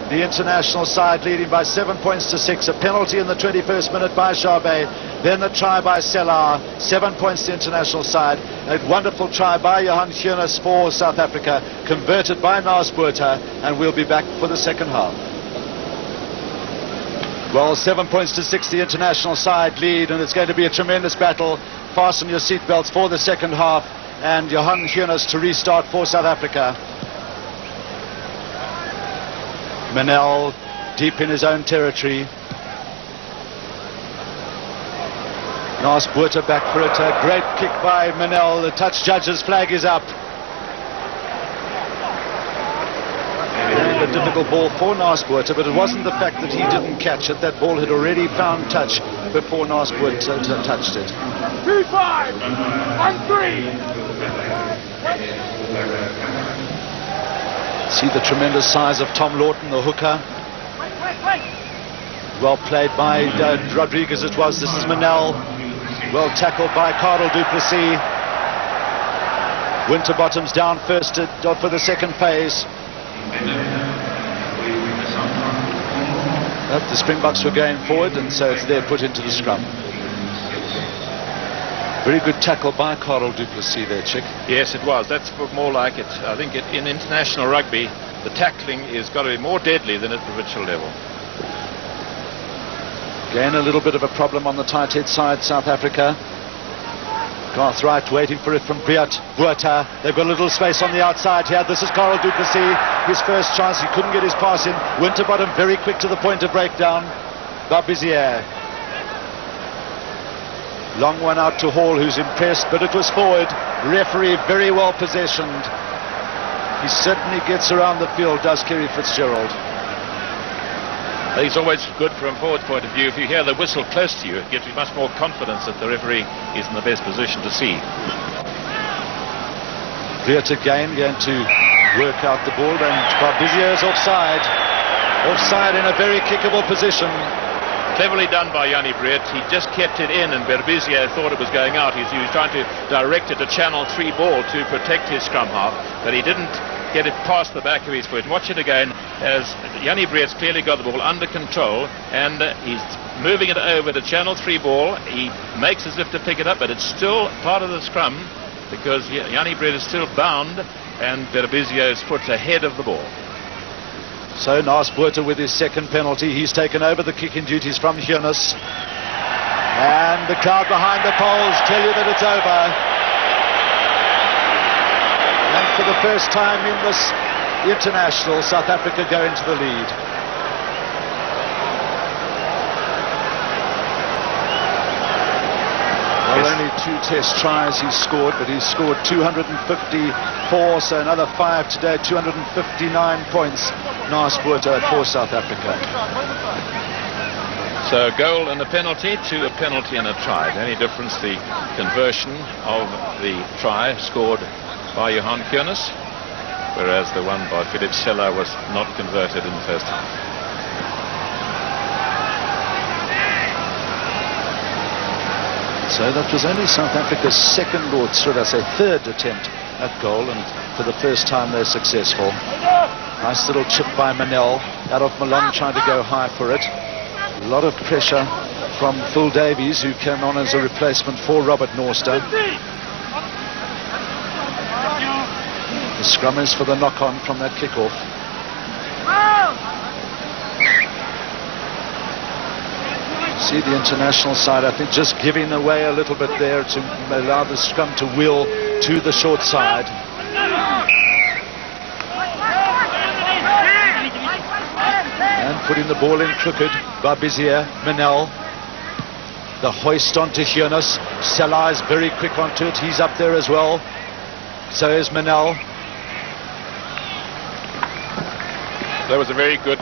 the international side leading by 7 points to 6. A penalty in the 21st minute by Charbe, then the try by Selar, 7 points to the international side. A wonderful try by Johan Geunis for South Africa, converted by Nas Buerta, and we'll be back for the second half. Well, 7 points to 6, the international side lead, and it's going to be a tremendous battle. Fasten your seatbelts for the second half, and Johan Geunis to restart for South Africa. Manel deep in his own territory. Nas Buerta back for it. A great kick by Manel. The touch judge's flag is up. And a difficult ball for Nas Buerta, but it wasn't the fact that he didn't catch it. That ball had already found touch before Nas Buerta touched it. 2-5 on 3. See the tremendous size of Tom Lawton, the hooker. Well played by Rodriguez it was. This is Manel. Well tackled by Carl du Plessis. Winterbottom's down first for the second phase. But the Springboks were going forward, and so it's there put into the scrum. Very good tackle by Carl du Plessis there, Chick. Yes, it was. That's more like it. I think in international rugby, the tackling is got to be more deadly than at provincial level. Again, a little bit of a problem on the tight head side, South Africa. Garthwaite waiting for it from Buerta. They've got a little space on the outside here. This is Carl du Plessis. His first chance, he couldn't get his pass in. Winterbottom very quick to the point of breakdown. Barbizier. Long one out to Hall, who's impressed, but it was forward. Referee very well positioned. He certainly gets around the field, does Kerry Fitzgerald. It's always good from a forward point of view. If you hear the whistle close to you, it gives you much more confidence that the referee is in the best position to see. Breert again going to work out the ball, and Barbizier is offside. Offside in a very kickable position. Cleverly done by Jannie Breert. He just kept it in, and Berbizier thought it was going out. He was trying to direct it to channel 3 ball to protect his scrum half, but he didn't get it past the back of his foot. Watch it again as Jannie Breert's clearly got the ball under control, and he's moving it over to channel 3 ball. He makes as if to pick it up, but it's still part of the scrum because Jannie Breert is still bound, and Berbizier's foot ahead of the ball. So Nas Buerta with his second penalty. He's taken over the kicking duties from Geunis. And the crowd behind the poles tell you that it's over. And for the first time in this international, South Africa go into the lead. Well, only 2 test tries he's scored, but he's scored 254, so another 5 today, 259 points. Nas Buerta for South Africa. So a goal and a penalty to a penalty and a try. The only difference, the conversion of the try scored by Johan Geunis, whereas the one by Philippe Selar was not converted in the first half. So that was only South Africa's second, or should I say third attempt at goal, and for the first time they're successful. Nice little chip by Manel. Adolf Malone trying to go high for it. A lot of pressure from Phil Davies, who came on as a replacement for Robert Norster. The scrum is for the knock-on from that kick-off. See the international side, I think, just giving away a little bit there to allow the scrum to wheel to the short side. And putting the ball in crooked. Barbizier, Manel. The hoist onto Hiernis. Salah is very quick onto it. He's up there as well. So is Manel. There was a very good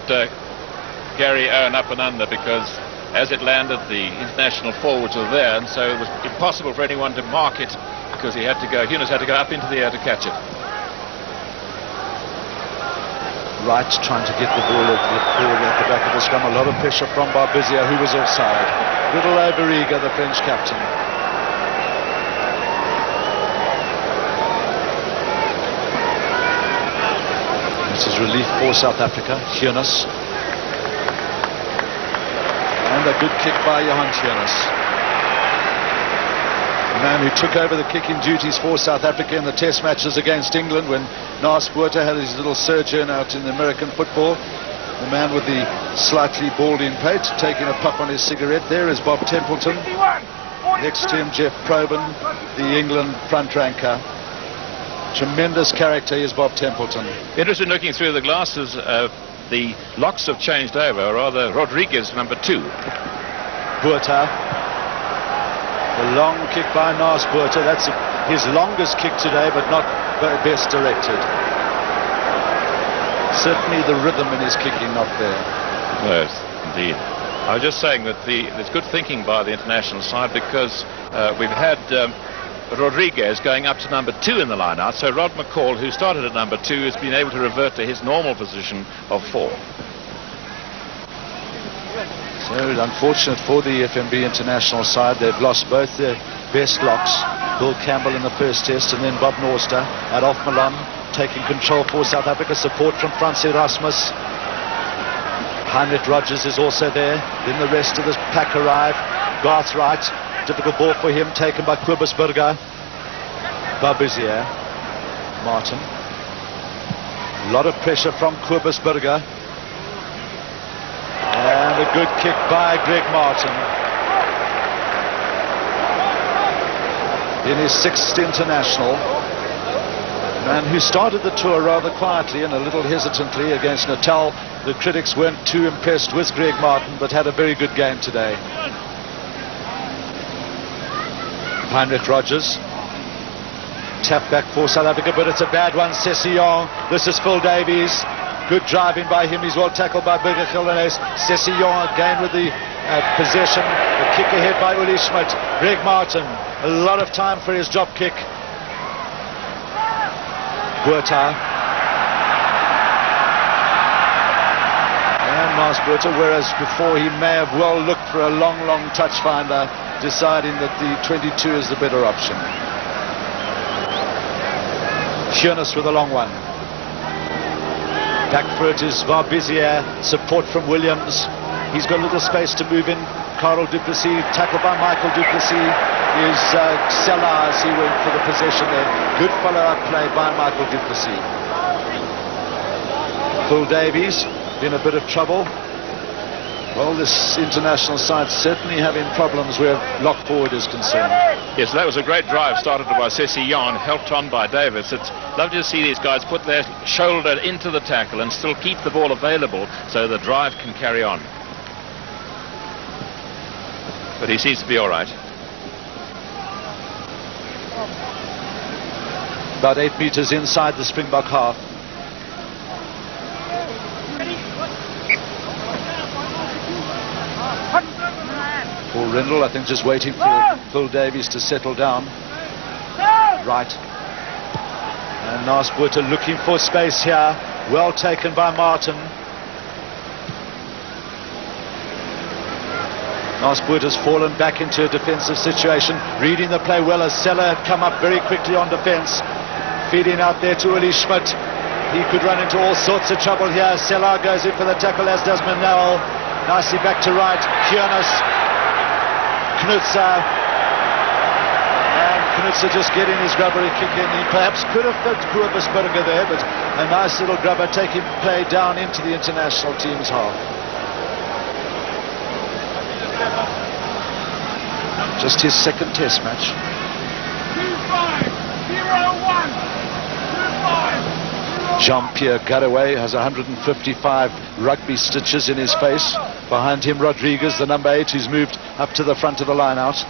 Gary Owen up and under, because as it landed, the international forwards were there, and so it was impossible for anyone to mark it, because Hiernis had to go up into the air to catch it. Wright trying to get the ball at the back of the scrum. A lot of pressure from Barbizier, who was offside. Little over-eager, the French captain. This is relief for South Africa. Hiernis. And a good kick by Johan Hiernis. The man who took over the kicking duties for South Africa in the test matches against England when Naas Botha had his little sojourn out in American football. The man with the slightly balding pate, taking a puff on his cigarette there, is Bob Templeton. Next to him, Jeff Probyn, the England front ranker. Tremendous character is Bob Templeton. Interesting looking through the glasses. The locks have changed over, or rather Rodriguez, number 2. Botha. The long kick by Naas Botha. That's his longest kick today, but not best directed. Certainly the rhythm in his kicking not there. Yes, indeed. I was just saying that there's good thinking by the international side, because we've had Rodriguez going up to number 2 in the line-out, so Rod McCall, who started at number 2, has been able to revert to his normal position of 4. So unfortunate for the FMB international side. They've lost both their best locks, Bill Campbell in the first test, and then Bob Norster. Adolf Malone taking control for South Africa. Support from Frans Erasmus. Heinrich Rogers is also there. Then the rest of the pack arrive. Garth Wright, difficult ball for him, taken by Kobus Burger. Barbizier, Martin. A lot of pressure from Kobus Burger. And a good kick by Greg Martin. In his 6th international. Man who started the tour rather quietly and a little hesitantly against Natal. The critics weren't too impressed with Greg Martin, but had a very good game today. Heinrich Rogers. Tap back for South Africa, but it's a bad one. Sessillon. This is Phil Davies. Good driving by him. He's well tackled by Burger Gildenes. Sessillon again with the possession. The kick ahead by Uli Schmidt. Greg Martin. A lot of time for his drop kick. Botha. And Naas Botha, whereas before he may have well looked for a long touch finder, deciding that the 22 is the better option. Hiernis with a long one. Back for it is Barbizier. Support from Williams. He's got a little space to move in. Carl Du Plessis, tackled by Michael Du Plessis. Is Salah as he went for the possession there. Good follow-up play by Michael Du Plessis. Phil Davies in a bit of trouble. Well, this international side certainly having problems where lock forward is concerned. Yes, that was a great drive started by Sessillon, helped on by Davis. It's lovely to see these guys put their shoulder into the tackle and still keep the ball available so the drive can carry on. But he seems to be all right. About 8 meters inside the Springbok half. For Rendell, I think just waiting for Phil Davies to settle down. Right. And Naas Botha looking for space here. Well taken by Martin. Naas Botha's fallen back into a defensive situation. Reading the play well as Seller had come up very quickly on defense. Feeding out there to Uli Schmidt. He could run into all sorts of trouble here. Seller goes in for the tackle, as does Manel. Nicely back to right. Hiernis. Knutzer. And Knutzer just getting his grubbery kick in. He perhaps could have fit Kobusberger there, but a nice little grubber taking play down into the international team's half. Just his second test match. 2-5-0-1. 2-5-0-1. Jean-Pierre Garaway has 155 rugby stitches in his face. Behind him, Rodriguez, the number 8, who's moved up to the front of the line-out.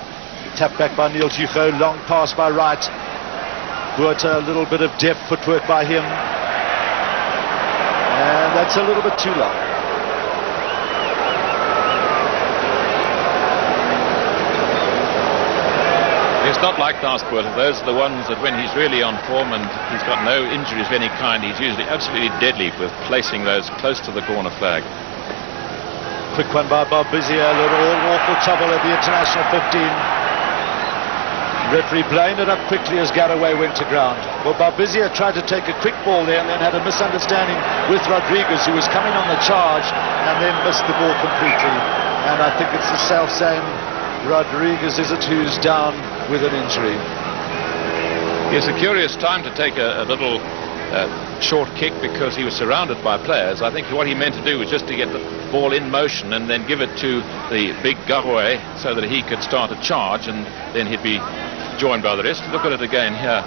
Tapped back by Neil Hugo, long pass by Wright. Buerta, a little bit of deft footwork by him. And that's a little bit too long. It's not like last Buerta. Those are the ones that when he's really on form and he's got no injuries of any kind, he's usually absolutely deadly with placing those close to the corner flag. Quick one by Bob Bizier, a little awful trouble at the international 15. Referee blowing it up quickly as Garaway went to ground. Well, Barbizier tried to take a quick ball there and then had a misunderstanding with Rodriguez, who was coming on the charge and then missed the ball completely. And I think it's the self-same Rodriguez, is it, who's down with an injury. It's a curious time to take a little short kick because he was surrounded by players. I think what he meant to do was just to get the ball in motion and then give it to the big Garaway so that he could start a charge, and then he'd be joined by the rest. Look at it again here.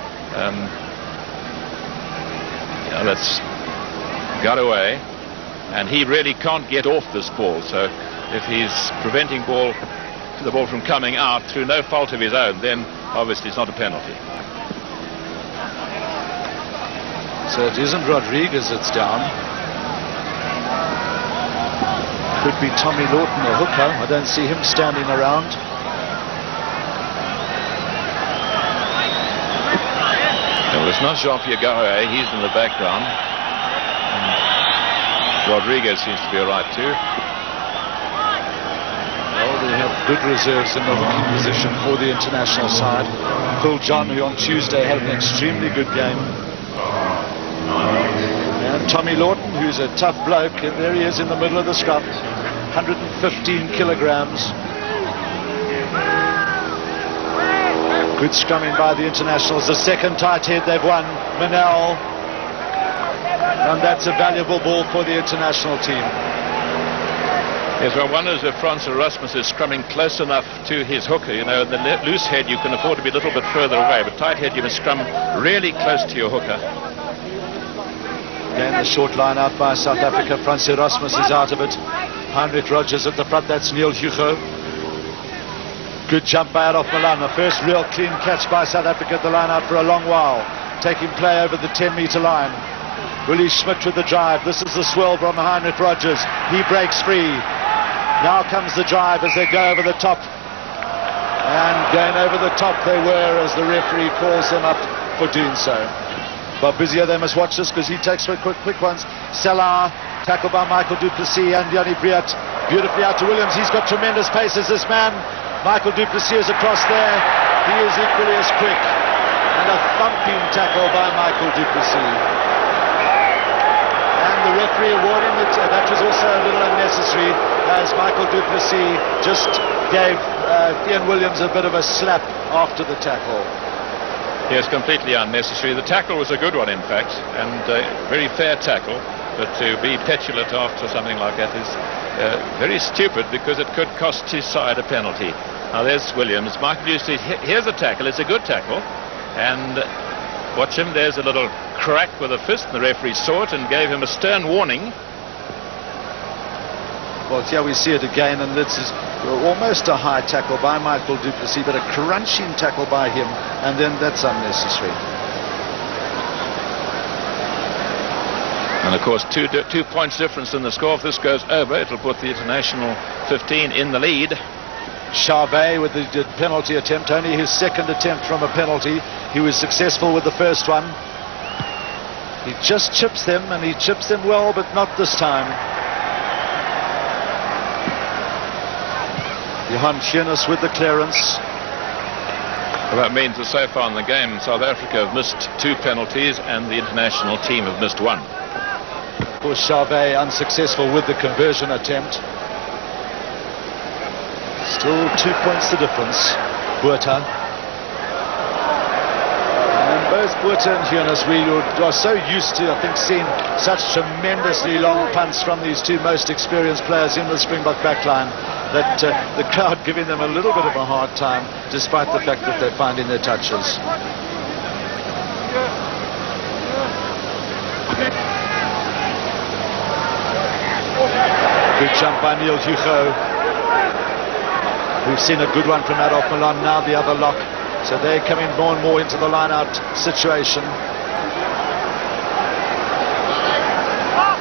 Yeah, that's Garaway, and he really can't get off this ball. So if he's preventing the ball from coming out through no fault of his own, then obviously it's not a penalty. So it isn't Rodriguez that's down. Could be Tommy Lawton, a hooker. I don't see him standing around. No, it's not Jean-Pierre Garaway. He's in the background. And Rodriguez seems to be all right too. Well, they have good reserves in the hooking position for the international side. Phil John, who on Tuesday had an extremely good game. And Tommy Lawton, who's a tough bloke, and there he is in the middle of the scrum, 115 kilograms. Good scrumming by the internationals. The second tight head they've won, Manel. And that's a valuable ball for the international team. Yes, one wonders if Frans Erasmus is scrumming close enough to his hooker. You know, in the loose head you can afford to be a little bit further away, but tight head you must scrum really close to your hooker. Again, the short line out by South Africa. Frans Erasmus is out of it. Heinrich Rogers at the front. That's Neil Hugo. Good jump by Adolf Milan. The first real clean catch by South Africa at the line out for a long while. Taking play over the 10-meter line. Willie Schmidt with the drive. This is the swirl from Heinrich Rogers. He breaks free. Now comes the drive as they go over the top. And going over the top they were as the referee calls them up for doing so. But Bizier, they must watch this because he takes quick ones. Salah, tackled by Michael Duplessis and Yanni Briat. Beautifully out to Williams. He's got tremendous pace as this man. Michael Duplessis is across there. He is equally as quick. And a thumping tackle by Michael Duplessis. And the referee awarding it. That was also a little unnecessary, as Michael Duplessis just gave Ian Williams a bit of a slap after the tackle. Yes, completely unnecessary. The tackle was a good one, in fact, and very fair tackle. But to be petulant after something like that is very stupid, because it could cost his side a penalty. Now there's Williams. Michael Duplessis, here's a tackle. It's a good tackle. And watch him. There's a little crack with a fist. The referee saw it and gave him a stern warning. Well, here we see it again, and this is almost a high tackle by Michael Duplessis, but a crunching tackle by him, and then that's unnecessary. And of course, two points difference in the score. If this goes over, it'll put the international 15 in the lead. Charvet with the penalty attempt, only his second attempt from a penalty. He was successful with the first one. He just chips them, and he chips them well, but not this time. Johan Schienis with the clearance. Well, that means that so far in the game, South Africa have missed 2 penalties and the international team have missed 1. Of course, Charvet unsuccessful with the conversion attempt. Still 2 points the difference. Buerta. And both Buerta and Jonas, we are so used to, I think, seeing such tremendously long punts from these two most experienced players in the Springbok backline, that the crowd giving them a little bit of a hard time, despite the fact that they're finding their touches. Good jump by Neil Hugo. We've seen a good one from Adolf Milan, now the other lock. So they're coming more and more into the line-out situation.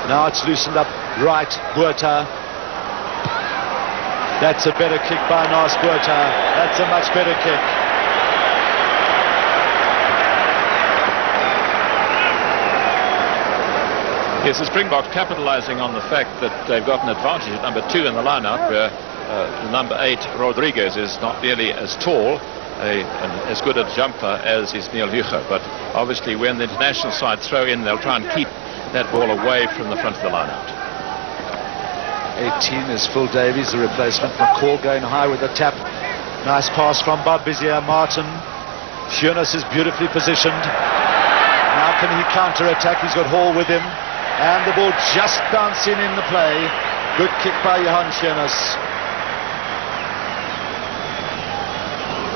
Now it's loosened up right, Buerta. That's a better kick by Nas Buerta. That's a much better kick. Yes, the Springboks capitalizing on the fact that they've got an advantage at number 2 in the lineup, where the number 8 Rodriguez is not nearly as tall and as good a jumper as is Neil Hugo. But obviously when the international side throw in, they'll try and keep that ball away from the front of the lineup. 18 is Phil Davies, the replacement. McCall going high with a tap. Nice pass from Bob Bizier. Martin. Jonas is beautifully positioned. Now can he counter-attack? He's got Hall with him. And the ball just bouncing in the play. Good kick by Johan Jonas.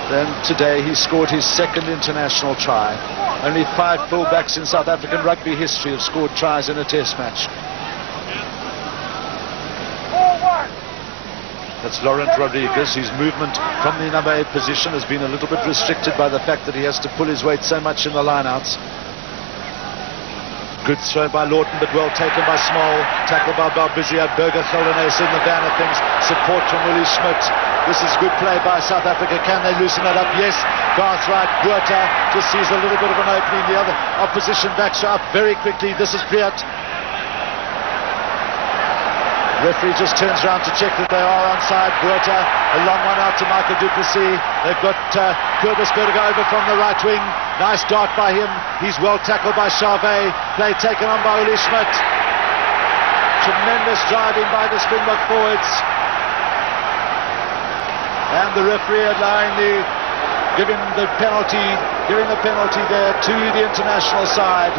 Then today he scored his second international try. Only 5 fullbacks in South African rugby history have scored tries in a test match. That's Laurent Rodriguez, whose movement from the number 8 position has been a little bit restricted by the fact that he has to pull his weight so much in the lineouts. Good throw by Lawton, but well taken by Small. Tackle by Balbizier. Burger Geldenes in the van of things. Support from Willie Schmidt. This is good play by South Africa. Can they loosen it up? Yes. Garth right. Buerta just sees a little bit of an opening. The other opposition backs up very quickly. This is Priat. Referee just turns around to check that they are onside. Buerta, a long one out to Michael du Plessis. They've got Kobus Berger over from the right wing. Nice dart by him. He's well tackled by Charvet. Play taken on by Uli Schmidt. Tremendous driving by the Springbok forwards. And the referee giving the penalty there to the international side,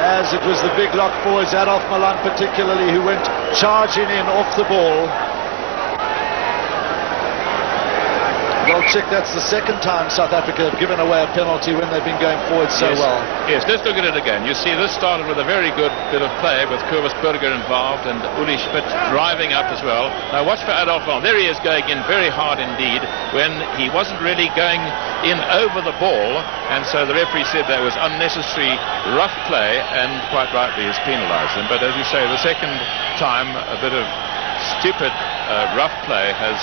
as it was the big lock forwards, Adolf Milan particularly, who went charging in off the ball. Well, check, that's the second time South Africa have given away a penalty when they've been going forward so well. Yes, let's look at it again. You see, this started with a very good bit of play with Kobus Berger involved and Uli Schmidt driving up as well. Now watch for Adolf Milan. There he is going in very hard indeed when he wasn't really going in over the ball, and so the referee said that was unnecessary rough play, and quite rightly has penalised him. But as you say, the second time a bit of stupid rough play has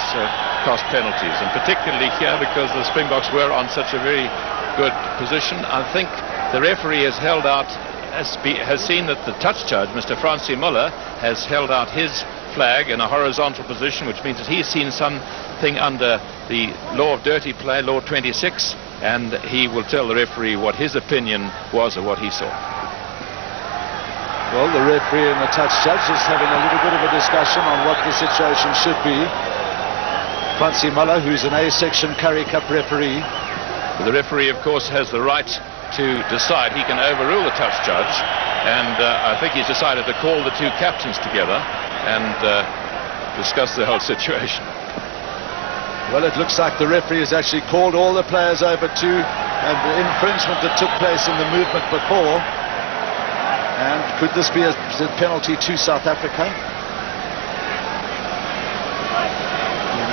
cost penalties, and particularly here because the Springboks were on such a very good position. I think the referee has held out, has seen that the touch judge, Mr. Francie Muller, has held out his flag in a horizontal position, which means that he's seen something under the law of dirty play, law 26, and he will tell the referee what his opinion was of what he saw. Well, the referee and the touch judge is having a little bit of a discussion on what the situation should be. Francie Muller, who's an A-section Currie Cup referee. The referee, of course, has the right to decide. He can overrule the touch judge, and I think he's decided to call the two captains together and discuss the whole situation. Well, it looks like the referee has actually called all the players over to the infringement that took place in the movement before. And could this be a penalty to South Africa?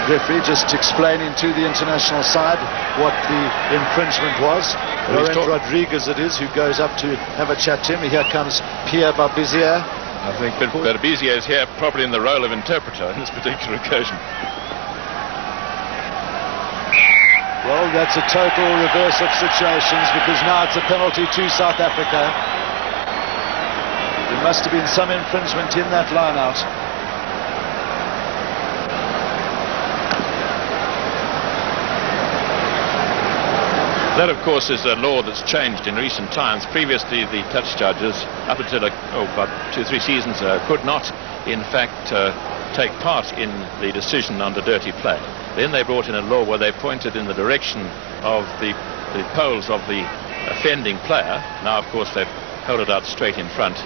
The referee just explaining to the international side what the infringement was. Laurent Rodriguez it is who goes up to have a chat to him. Here comes Pierre Barbizier. I think Barbizier is here probably in the role of interpreter in this particular occasion. Well, that's a total reverse of situations, because now it's a penalty to South Africa. There must have been some infringement in that line-out. That, of course, is a law that's changed in recent times. Previously, the touch judges, up until about 2 or 3 seasons, could not, in fact, take part in the decision under dirty play. Then they brought in a law where they pointed in the direction of the poles of the offending player. Now, of course, they've held it out straight in front,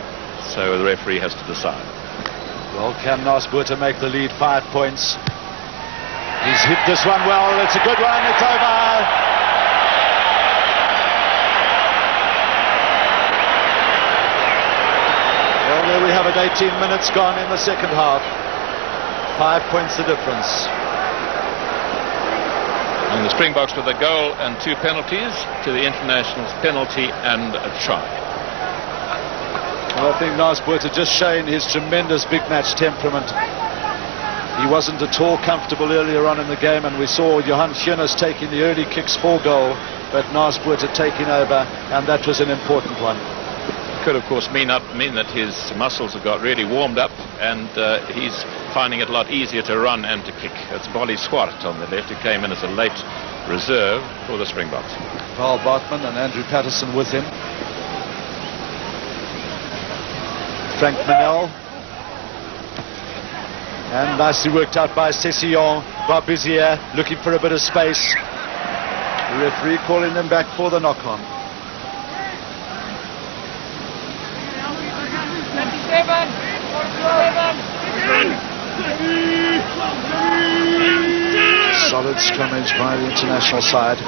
so the referee has to decide. Well, can Nasbuurte make the lead 5 points? He's hit this one well. It's a good one. It's over. Well, there we have it. 18 minutes gone in the second half. 5 points the difference. And the Springboks with a goal and 2 penalties to the internationals' penalty and a try. Well, I think Nasbuurte just showing his tremendous big match temperament. He wasn't at all comfortable earlier on in the game, and we saw Johan Schönes taking the early kicks for goal, but Nasbuurte taking over, and that was an important one. Could, of course, mean that his muscles have got really warmed up, and he's finding it a lot easier to run and to kick. It's Bolly Swart on the left, who came in as a late reserve for the Springboks. Paul Bartman and Andrew Patterson with him. Frank Manel. And nicely worked out by Sessillon. Barbizier looking for a bit of space. The referee calling them back for the knock-on. Solid scrummage by the international side.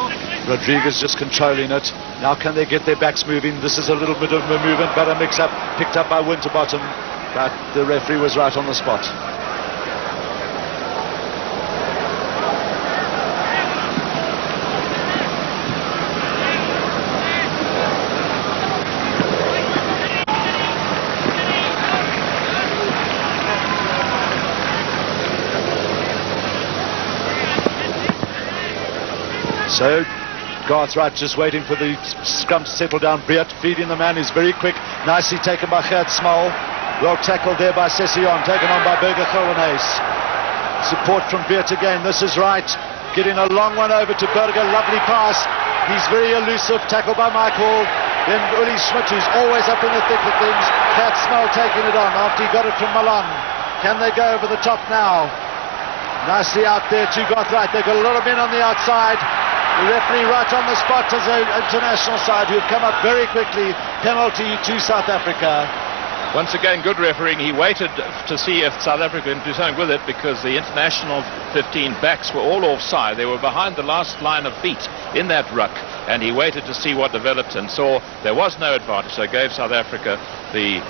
Rodriguez just controlling it. Now can they get their backs moving? This is a little bit of a movement, but a mix-up picked up by Winterbottom. But the referee was right on the spot. So Garthright just waiting for the scrum to settle down. Briat feeding the man, who's very quick. Nicely taken by Gert Small. Well tackled there by Sessillon, taken on by Burger Goldenace. Support from Briat again. This is right. Getting a long one over to Burger. Lovely pass. He's very elusive. Tackled by Michael. Then Uli Schmidt, who's always up in the thick of things. Gert Small taking it on after he got it from Milan. Can they go over the top now? Nicely out there to Garthright. They've got a lot of men on the outside. The referee right on the spot as the international side, who have come up very quickly. Penalty to South Africa. Once again, good refereeing. He waited to see if South Africa could do something with it, because the international 15 backs were all offside. They were behind the last line of feet in that ruck, and he waited to see what developed and saw there was no advantage, so gave South Africa the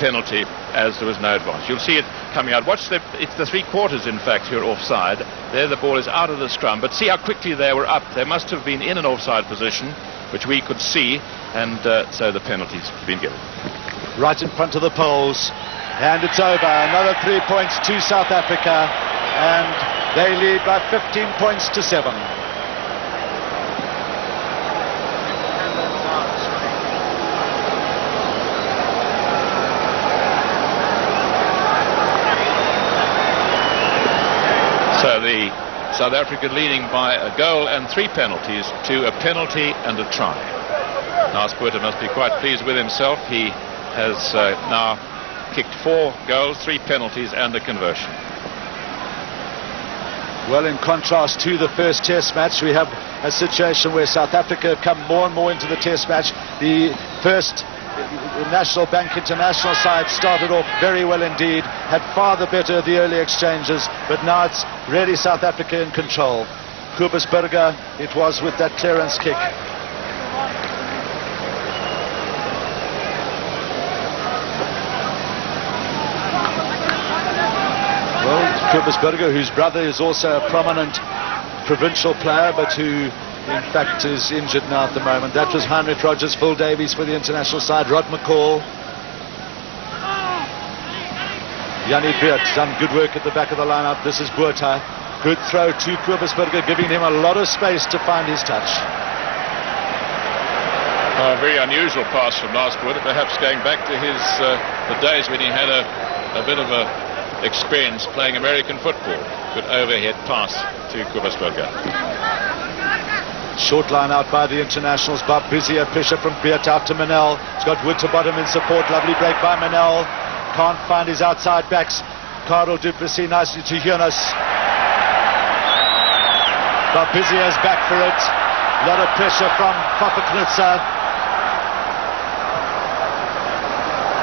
penalty as there was no advantage. You'll see it coming out. Watch it's the 3/4, in fact, who are offside. There the ball is out of the scrum, but see how quickly they were up. They must have been in an offside position, which we could see, and so the penalty's been given. Right in front of the poles, and it's over. Another 3 points to South Africa, and they lead by 15 points to 7. So the South Africa leading by a goal and 3 penalties to a penalty and a try. Nasbuurte must be quite pleased with himself. He has now kicked 4 goals, 3 penalties and a conversion. Well, in contrast to the first test match, we have a situation where South Africa have come more and more into the test match. The first National Bank International side started off very well indeed, had far the better of the early exchanges, but now it's really South Africa in control. Kobus Burger, it was with that clearance kick. Well, Kobus Burger, whose brother is also a prominent provincial player, but who in fact is injured now at the moment. That was Heinrich Rogers, Phil Davies for the international side, Rod McCall. Jannie Briat done good work at the back of the lineup. This is Botha. Good throw to Kobus Burger, giving him a lot of space to find his touch. A very unusual pass from Nasbuurte, perhaps going back to his the days when he had a bit of a experience playing American football. Good overhead pass to Kobus Burger. Short line out by the internationals. Bob Bizier, pressure from Briat out to Manel. He's got Winterbottom in support. Lovely break by Manel. Can't find his outside backs. Carl du Plessis nicely to Jonas. Barbizier's back for it. A lot of pressure from Papaknutsa.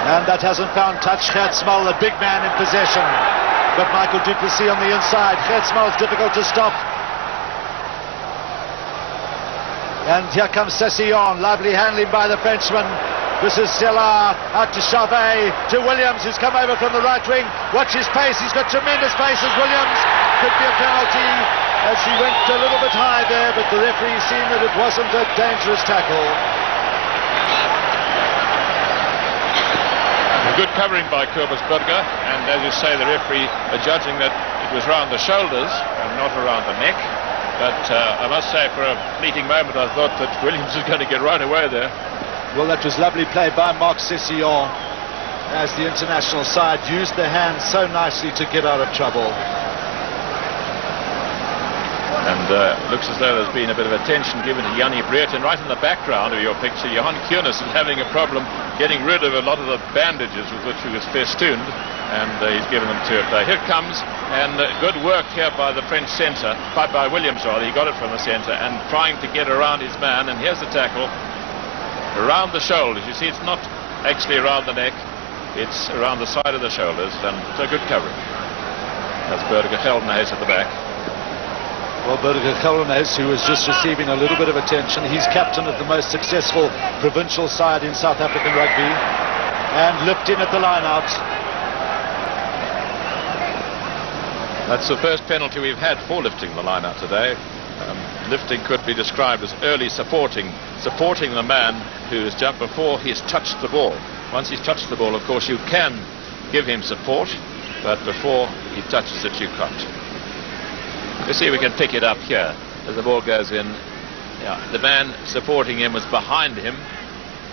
And that hasn't found touch. Gertsmal, the big man in possession. But Michael du Plessis on the inside. Gertsmal's difficult to stop. And here comes Sessillon. Lovely handling by the Frenchman. This is Silla out to Charvet, to Williams, who's come over from the right wing. Watch his pace. He's got tremendous pace as Williams. Could be a penalty as he went a little bit high there, but the referee seen that it wasn't a dangerous tackle. Good covering by Kobersberger, and as you say, the referee judging that it was round the shoulders and not around the neck. But I must say, for a fleeting moment, I thought that Williams was going to get right away there. Well, that was lovely play by Marc Sessillon as the international side used their hands so nicely to get out of trouble. And looks as though there's been a bit of attention given to Jannie Brereton. Right in the background of your picture, Johan Kunis is having a problem getting rid of a lot of the bandages with which he was festooned, and he's given them to a play. Here comes, and good work here by the French centre, by Williams rather. He got it from the centre and trying to get around his man, and here's the tackle around the shoulders. You see, it's not actually around the neck, it's around the side of the shoulders, and it's a good covering. That's Burger Geldenhuis at the back. Well, Burger Geldenhuis, who was just receiving a little bit of attention, he's captain of the most successful provincial side in South African rugby, and lift in at the line-out. That's the first penalty we've had for lifting the line-out today. Lifting could be described as early supporting the man who has jumped before he's touched the ball. Once he's touched the ball, of course, you can give him support, but before he touches it, you can't. You see, we can pick it up here as the ball goes in. Yeah, the man supporting him was behind him,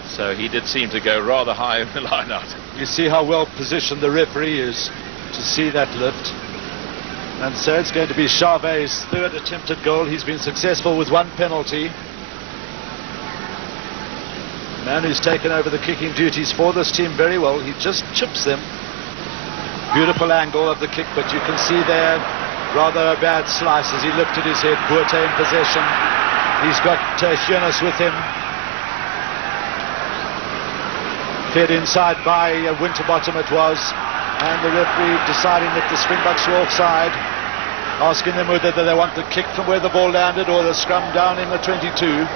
so he did seem to go rather high in the line-out. You see how well positioned the referee is to see that lift. And so it's going to be Charvet's third attempted goal. He's been successful with one penalty. The man who's taken over the kicking duties for this team very well. He just chips them. Beautiful angle of the kick, but you can see there rather a bad slice as he lifted his head. Buerte in possession. He's got Jonas with him. Fed inside by Winterbottom it was. And the referee deciding that the Springboks were offside, asking them whether they want the kick from where the ball landed or the scrum down in the 22.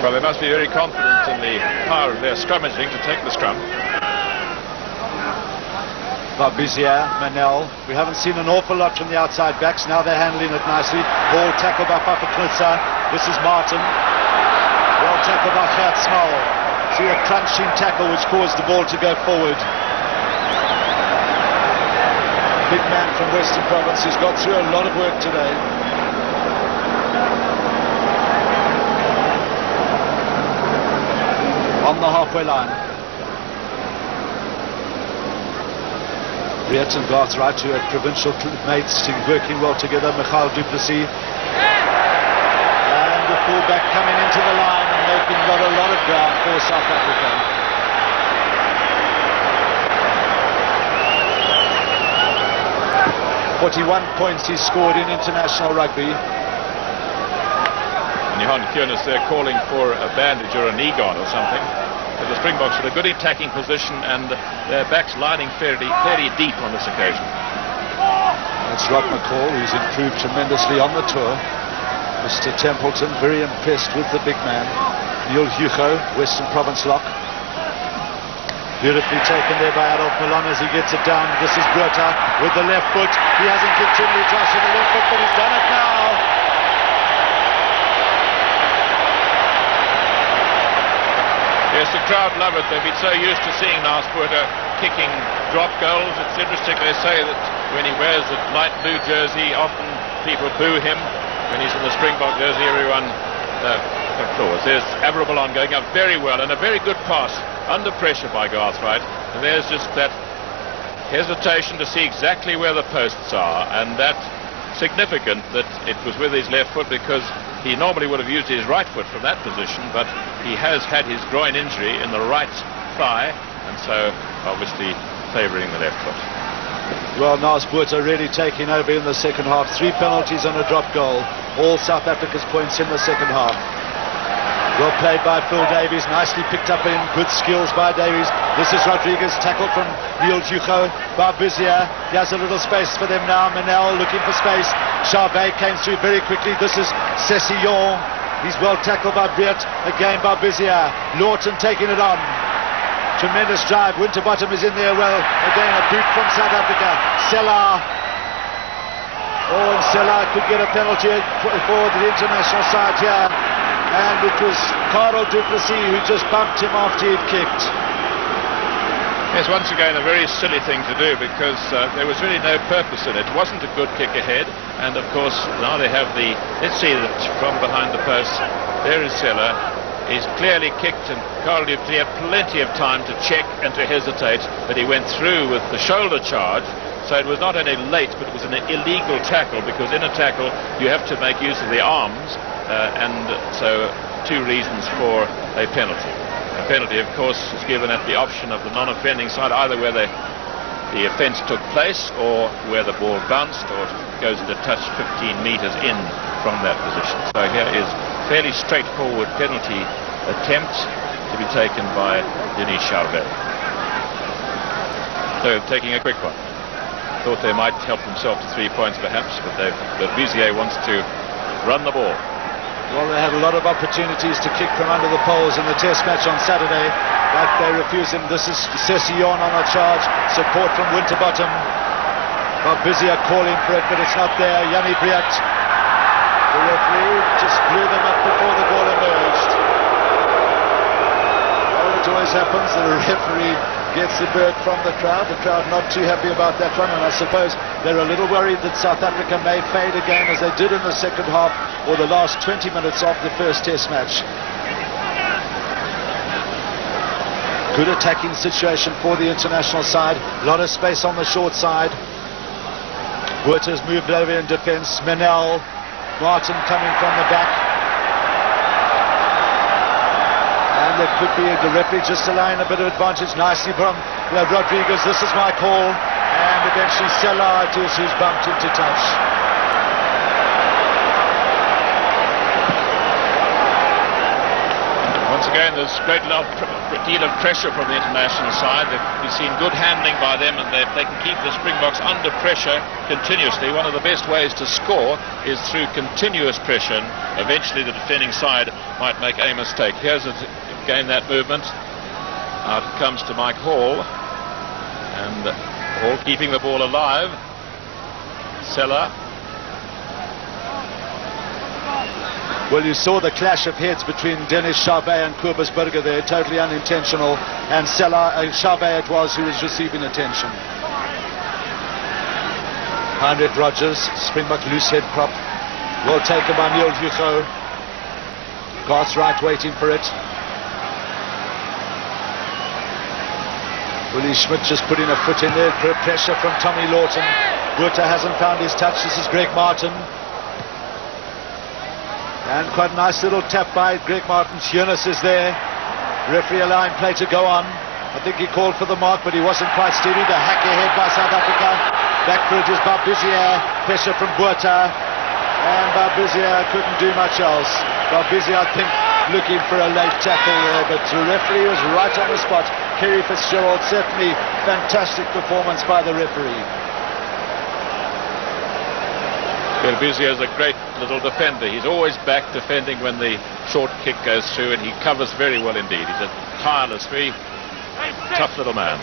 Well, they must be very confident in the power of their scrummaging to take the scrum. Barbizier, Manel. We haven't seen an awful lot from the outside backs. Now they're handling it nicely. Ball tackled by Papaknutsa. This is Martin. Well tackled by Gertsmal. See a crunching tackle which caused the ball to go forward. Big man from Western Province who's got through a lot of work today. On the halfway line. Brereton Garth's right to a provincial mates working well together. Michael du Plessis. And the fullback coming into the line and making a lot of ground for South Africa. .41 points he scored in international rugby. And Johan Kunis there calling for a bandage or a knee guard or something. So the Springboks in a good attacking position and their backs lining fairly deep on this occasion. It's Rod McCall, who's improved tremendously on the tour. Mr. Templeton, very impressed with the big man. Neil Hugo, Western Province lock. Beautifully taken there by Adolf Malone as he gets it down. This is Buerta with the left foot. He hasn't kicked too many tries with the left foot, but he's done it now. Yes, the crowd love it. They've been so used to seeing Lars Buerta kicking drop goals. It's interesting, they say that when he wears the light blue jersey, often people boo him. When he's in the Springbok jersey, everyone applauds. There's Avrabelon going up very well, and a very good pass under pressure by Garthright. And there's just that hesitation to see exactly where the posts are, and that significant that it was with his left foot, because he normally would have used his right foot from that position, but he has had his groin injury in the right thigh, and so obviously favouring the left foot. Well, Nas Botha really taking over in the second half. 3 penalties and a drop goal. All South Africa's points in the second half. Well played by Phil Davies, nicely picked up in, good skills by Davies. This is Rodriguez, tackled from Neil Jucho. Barbizia, he has a little space for them now. Manel looking for space. Charvet came through very quickly. This is Sessillon. He's well tackled by Briet. Again Barbizia. Lawton taking it on. Tremendous drive. Winterbottom is in there well. Again a boot from South Africa. Selar. Oh, and Selar could get a penalty for the international side here. And it was Carl du Plessis who just bumped him after he'd kicked. Yes, once again a very silly thing to do, because there was really no purpose in it. It wasn't a good kick ahead, and of course now they have the, let's see that from behind the post, there is Selar. He's clearly kicked, and Carl du Plessis had plenty of time to check and to hesitate, but he went through with the shoulder charge. So it was not only late, but it was an illegal tackle, because in a tackle you have to make use of the arms, and so 2 reasons for a penalty. A penalty, of course, is given at the option of the non-offending side, either where the offence took place or where the ball bounced or goes to touch 15 metres in from that position. So here is fairly straightforward penalty attempt to be taken by Denis Charvet. So taking a quick one. Thought they might help themselves to 3 points perhaps, but Vizier wants to run the ball. Well, they had a lot of opportunities to kick from under the poles in the test match on Saturday, but they refused him. This is Sessillon on a charge, support from Winterbottom. Barbizia calling for it, but it's not there. Yanni Briat, the referee, just blew them up before the ball emerged. Well, it always happens that a referee gets the bird from the crowd not too happy about that one, and I suppose they're a little worried that South Africa may fade again as they did in the second half or the last 20 minutes of the first test match. Good attacking situation for the international side, a lot of space on the short side. Botha's moved over in defence. Manel, Martin coming from the back. And there could be the referee just allowing a bit of advantage. Nicely from Rodriguez. This is my call. And eventually Selar it is who's bumped into touch. Once again, there's a great deal of pressure from the international side. We've seen good handling by them, and if they can keep the Springboks under pressure continuously, one of the best ways to score is through continuous pressure, and eventually the defending side might make a mistake. Here's again that movement. Out it comes to Mike Hall, and Hall keeping the ball alive. Selar. Well, you saw the clash of heads between Denis Charvet and Kobus Burger there, totally unintentional, and Charvet it was who was receiving attention. Heinrich Rogers, Springbok loose head prop, well taken by Neil Jucho. Cartwright waiting for it. Willie Schmidt just putting a foot in there, pressure from Tommy Lawton. Botha hasn't found his touch. This is Greg Martin. And quite a nice little tap by Greg Martin. Shearness is there. Referee allowing play to go on. I think he called for the mark, but he wasn't quite steady. The hack ahead by South Africa. Back for it is Barbizia. Pressure from Botha. And Barbizia couldn't do much else. Barbizia, I think, looking for a late tackle there, but the referee was right on the spot. Kerry Fitzgerald, certainly fantastic performance by the referee. Barbizia is a great little defender. He's always back defending when the short kick goes through, and he covers very well indeed. He's a tireless, very tough little man.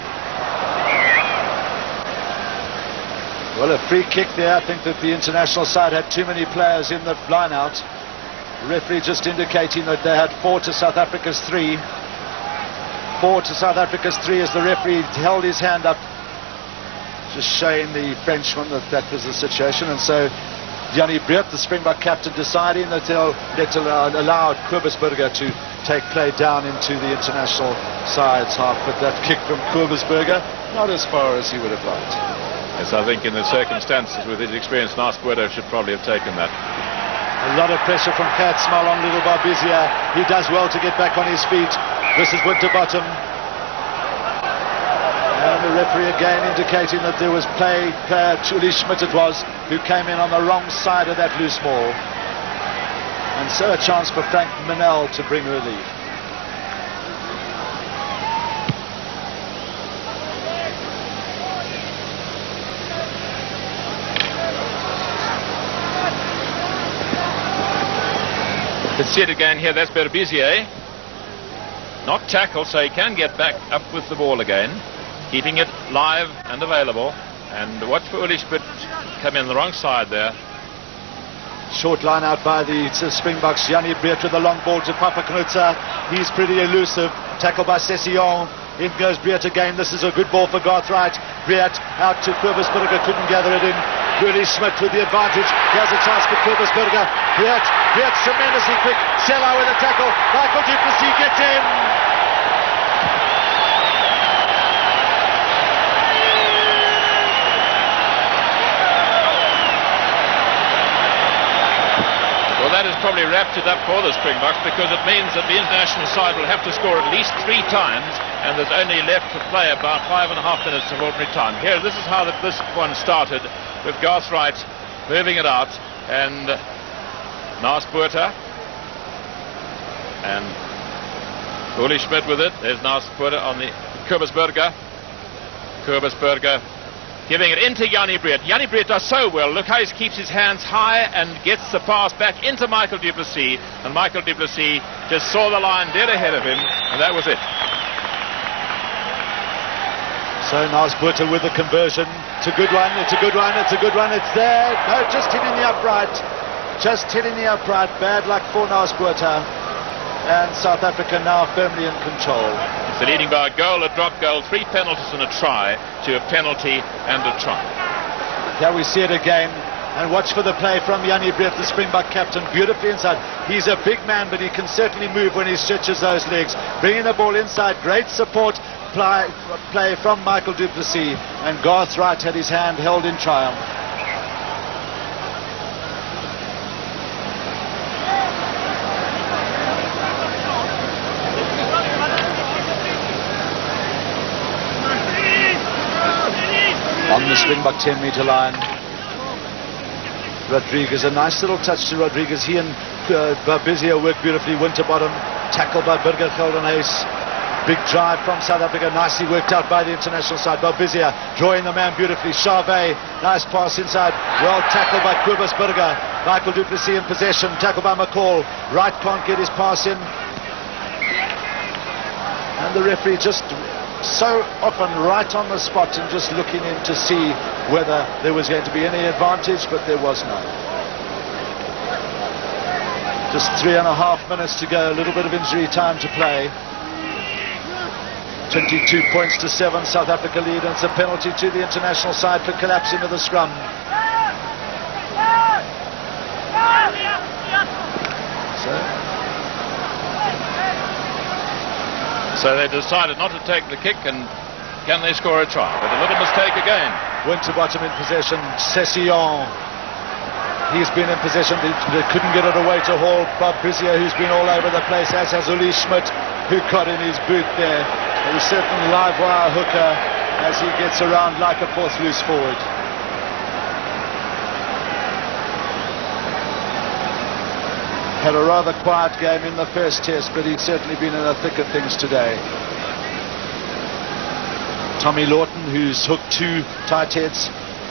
Well, a free kick there. I think that the international side had too many players in the line-out. The referee just indicating that they had 4 to South Africa's 3. 4 to South Africa's 3 as the referee held his hand up, just showing the Frenchman that that was the situation. And so Yanni Briet, the Springbok captain, deciding that they'll allow Kobus Burger to take play down into the international side's half. But that kick from Kobus Burger, not as far as he would have liked. Yes, I think in the circumstances with his experience, Nasquerdo should probably have taken that. A lot of pressure from Katzmal on little Barbizia. He does well to get back on his feet. This is Winterbottom. And the referee again indicating that there was player Uli Schmidt it was, who came in on the wrong side of that loose ball. And so a chance for Frank Manel to bring relief. You can see it again here. That's Berbizier. Not tackled, so he can get back up with the ball again, keeping it live and available. And watch for Uli Schmidt come in the wrong side there. Short line out by the Springboks. Jannie Breert with the long ball to Papa Knutzer. He's pretty elusive. Tackled by Session. In goes Breert again. This is a good ball for Garthright. Breert out to Kobusberger. Couldn't gather it in. Uli Schmidt with the advantage. Here's a chance for Kobusberger. Breert tremendously quick. Sellar with a tackle. Michael Du Plessis gets in. Well, that has probably wrapped it up for the Springboks, because it means that the international side will have to score at least 3 times, and there's only left to play about 5.5 minutes of ordinary time. Here, this is how this one started, with Garthright moving it out, and Nasquerdo and Uli Schmidt with it. There's Nasquerdo on the Kobusberger. Kobusberger giving it into Jannie Breert. Jannie Breert does so well. Look how he keeps his hands high and gets the pass back into Michael Du Plessis. And Michael Du Plessis just saw the line dead ahead of him, and that was it. So Nasquerdo with the conversion. It's a good one, it's a good one, it's a good one, it's there. No, just hitting the upright. Just hitting the upright. Bad luck for Nasquerdo. And South Africa now firmly in control. So leading by a goal, a drop goal, 3 penalties and a try, to a penalty and a try. Here we see it again. And watch for the play from Jannie Breert, the Springbok captain, beautifully inside. He's a big man, but he can certainly move when he stretches those legs. Bringing the ball inside, great support play from Michael Du Plessis, and Garthright had his hand held in triumph. On the Springbok 10-meter line, Rodriguez, a nice little touch to Rodriguez. He and Barbizia work beautifully. Winterbottom tackled by Birger Geldenhuys. Big drive from South Africa, nicely worked out by the international side. Barbizia drawing the man beautifully. Charvet, nice pass inside, well tackled by Kobusberger. Michael Du Plessis in possession, tackled by McCall. Wright can't get his pass in, and the referee just so often right on the spot and just looking in to see whether there was going to be any advantage, but there was none. Just 3.5 minutes to go, a little bit of injury time to play. 22 points to 7, South Africa lead, and it's a penalty to the international side for collapsing of the scrum. So they decided not to take the kick, and can they score a try? But a little mistake again. Winterbottom in possession, Session. He's been in possession, they couldn't get it away to Hall. Barbizia, who's been all over the place, as has Uli Schmidt, who got in his boot there. A certain live wire hooker as he gets around like a fourth loose forward. Had a rather quiet game in the first test, but he's certainly been in the thick of things today. Tommy Lawton, who's hooked 2 tight heads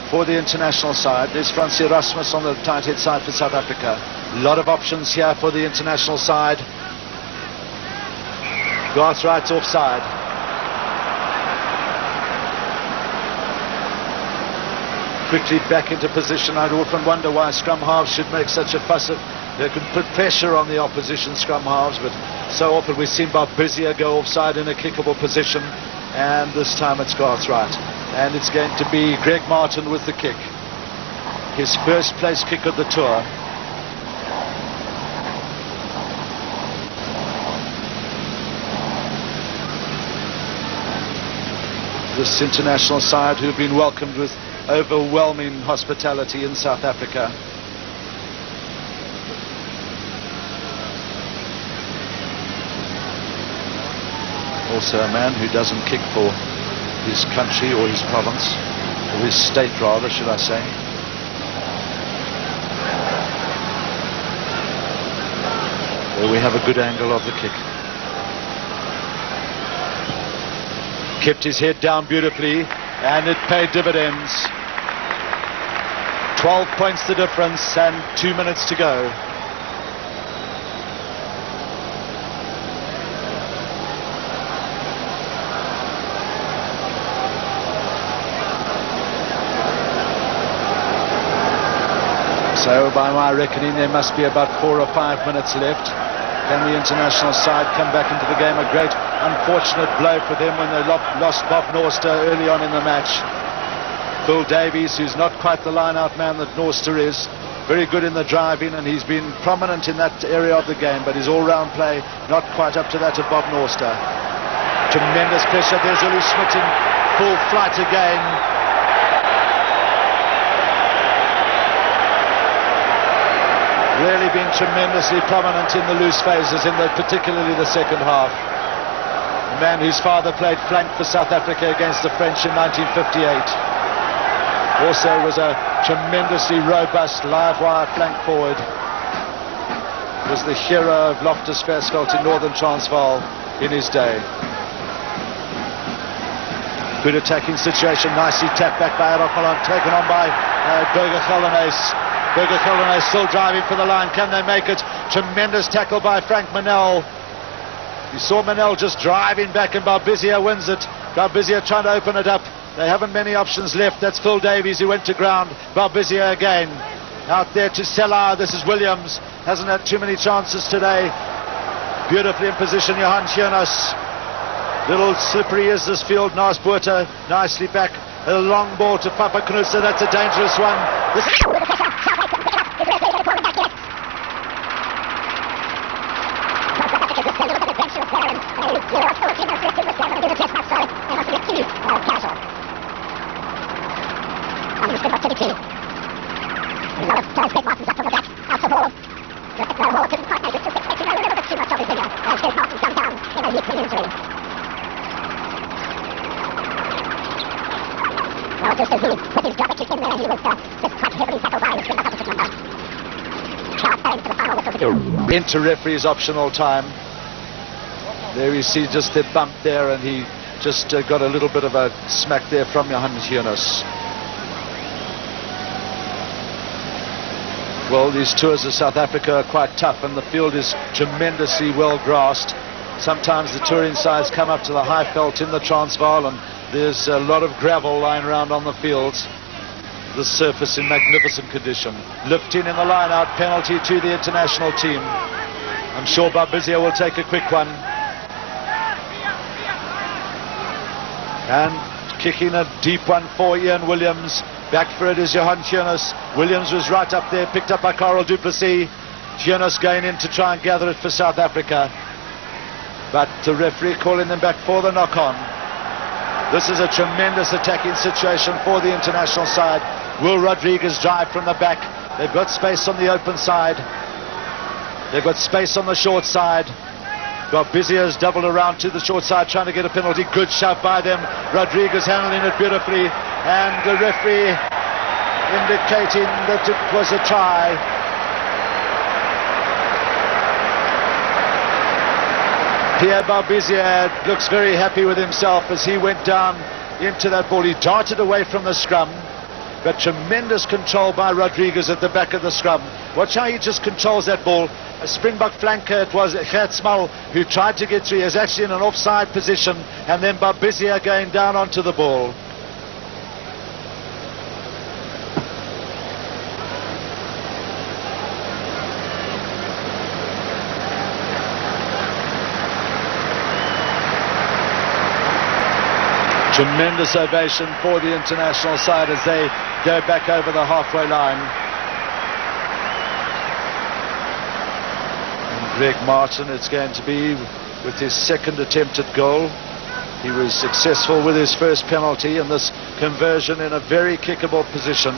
for the international side. There's Francie Erasmus on the tight head side for South Africa. A lot of options here for the international side. Garthright's offside. Quickly back into position. I'd often wonder why scrum halves should make such a fuss of. They can put pressure on the opposition scrum halves, but so often we've seen Barbizia go offside in a kickable position, and this time it's Garthright. And it's going to be Greg Martin with the kick. His first place kick of the tour. This international side, who've been welcomed with overwhelming hospitality in South Africa. Also a man who doesn't kick for his country or his province, or his state rather, should I say. There we have a good angle of the kick. Kept his head down beautifully, and it paid dividends. 12 points the difference, and 2 minutes to go. So by my reckoning there must be about 4 or 5 minutes left. Can the international side come back into the game? A great unfortunate blow for them when they lost Bob Norster early on in the match. Phil Davies, who's not quite the line-out man that Norster is, very good in the driving, and he's been prominent in that area of the game, but his all-round play not quite up to that of Bob Norster. Tremendous pressure. There's Uli Schmidt in full flight again. Really been tremendously prominent in the loose phases, particularly the second half. A man whose father played flank for South Africa against the French in 1958. Also was a tremendously robust live wire flank forward. Was the hero of Loftus Versfeld in Northern Transvaal in his day. Good attacking situation, nicely tapped back by Adolf Malone, taken on by Burger Geldenhuys. Burger Geldenhuys still driving for the line. Can they make it? Tremendous tackle by Frank Manel. You saw Manel just driving back, and Barbizia wins it. Barbizia trying to open it up. They haven't many options left. That's Phil Davies who went to ground. Barbizia again. Out there to Selar. This is Williams. Hasn't had too many chances today. Beautifully in position, Johan Gionas. Little slippery is this field. Nice Buerta. Nicely back. A long ball to Papa Knutse. That's a dangerous one. Into referee's optional time. There you see just the bump there, and he just got a little bit of a smack there from Johan Gionas. Well, these tours of South Africa are quite tough, and the field is tremendously well grassed. Sometimes the touring sides come up to the Highveld in the Transvaal, and there's a lot of gravel lying around on the fields. The surface in magnificent condition. Lifting in the line-out, penalty to the international team. I'm sure Barbizia will take a quick one. And kicking a deep one for Ian Williams. Back for it is Johan Gionas. Williams was right up there, picked up by Carl Du Plessis. Gionas going in to try and gather it for South Africa. But the referee calling them back for the knock-on. This is a tremendous attacking situation for the international side. Will Rodriguez drive from the back. They've got space on the open side. They've got space on the short side. Barbizia's doubled around to the short side, trying to get a penalty. Good shove by them. Rodriguez handling it beautifully. And the referee indicating that it was a try. Pierre Barbizia looks very happy with himself as he went down into that ball. He darted away from the scrum, but tremendous control by Rodriguez at the back of the scrum. Watch how he just controls that ball. A Springbok flanker, it was Gert Smal who tried to get through. He was actually in an offside position, and then Barbizia going down onto the ball. Tremendous ovation for the international side as they go back over the halfway line. And Greg Martin, it's going to be with his second attempt at goal. He was successful with his first penalty, and this conversion in a very kickable position.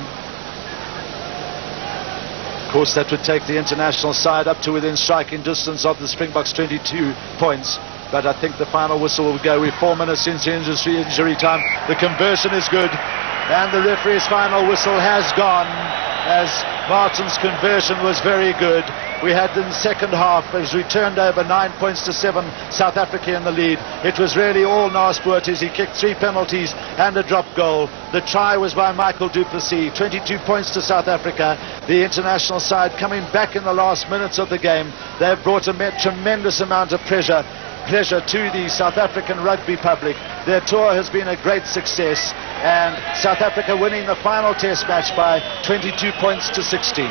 Of course, that would take the international side up to within striking distance of the Springboks 22 points. But I think the final whistle will go. We're 4 minutes into injury time. The conversion is good, and the referee's final whistle has gone, as Martin's conversion was very good. We had in the second half, as we turned over 9 points to 7, South Africa in the lead. It was really all Naaspoort's. He kicked 3 penalties and a drop goal. The try was by Michael Du Plessis. 22 points to South Africa. The international side coming back in the last minutes of the game. They've brought a tremendous amount of pleasure to the South African rugby public. Their tour has been a great success, and South Africa winning the final test match by 22 points to 16.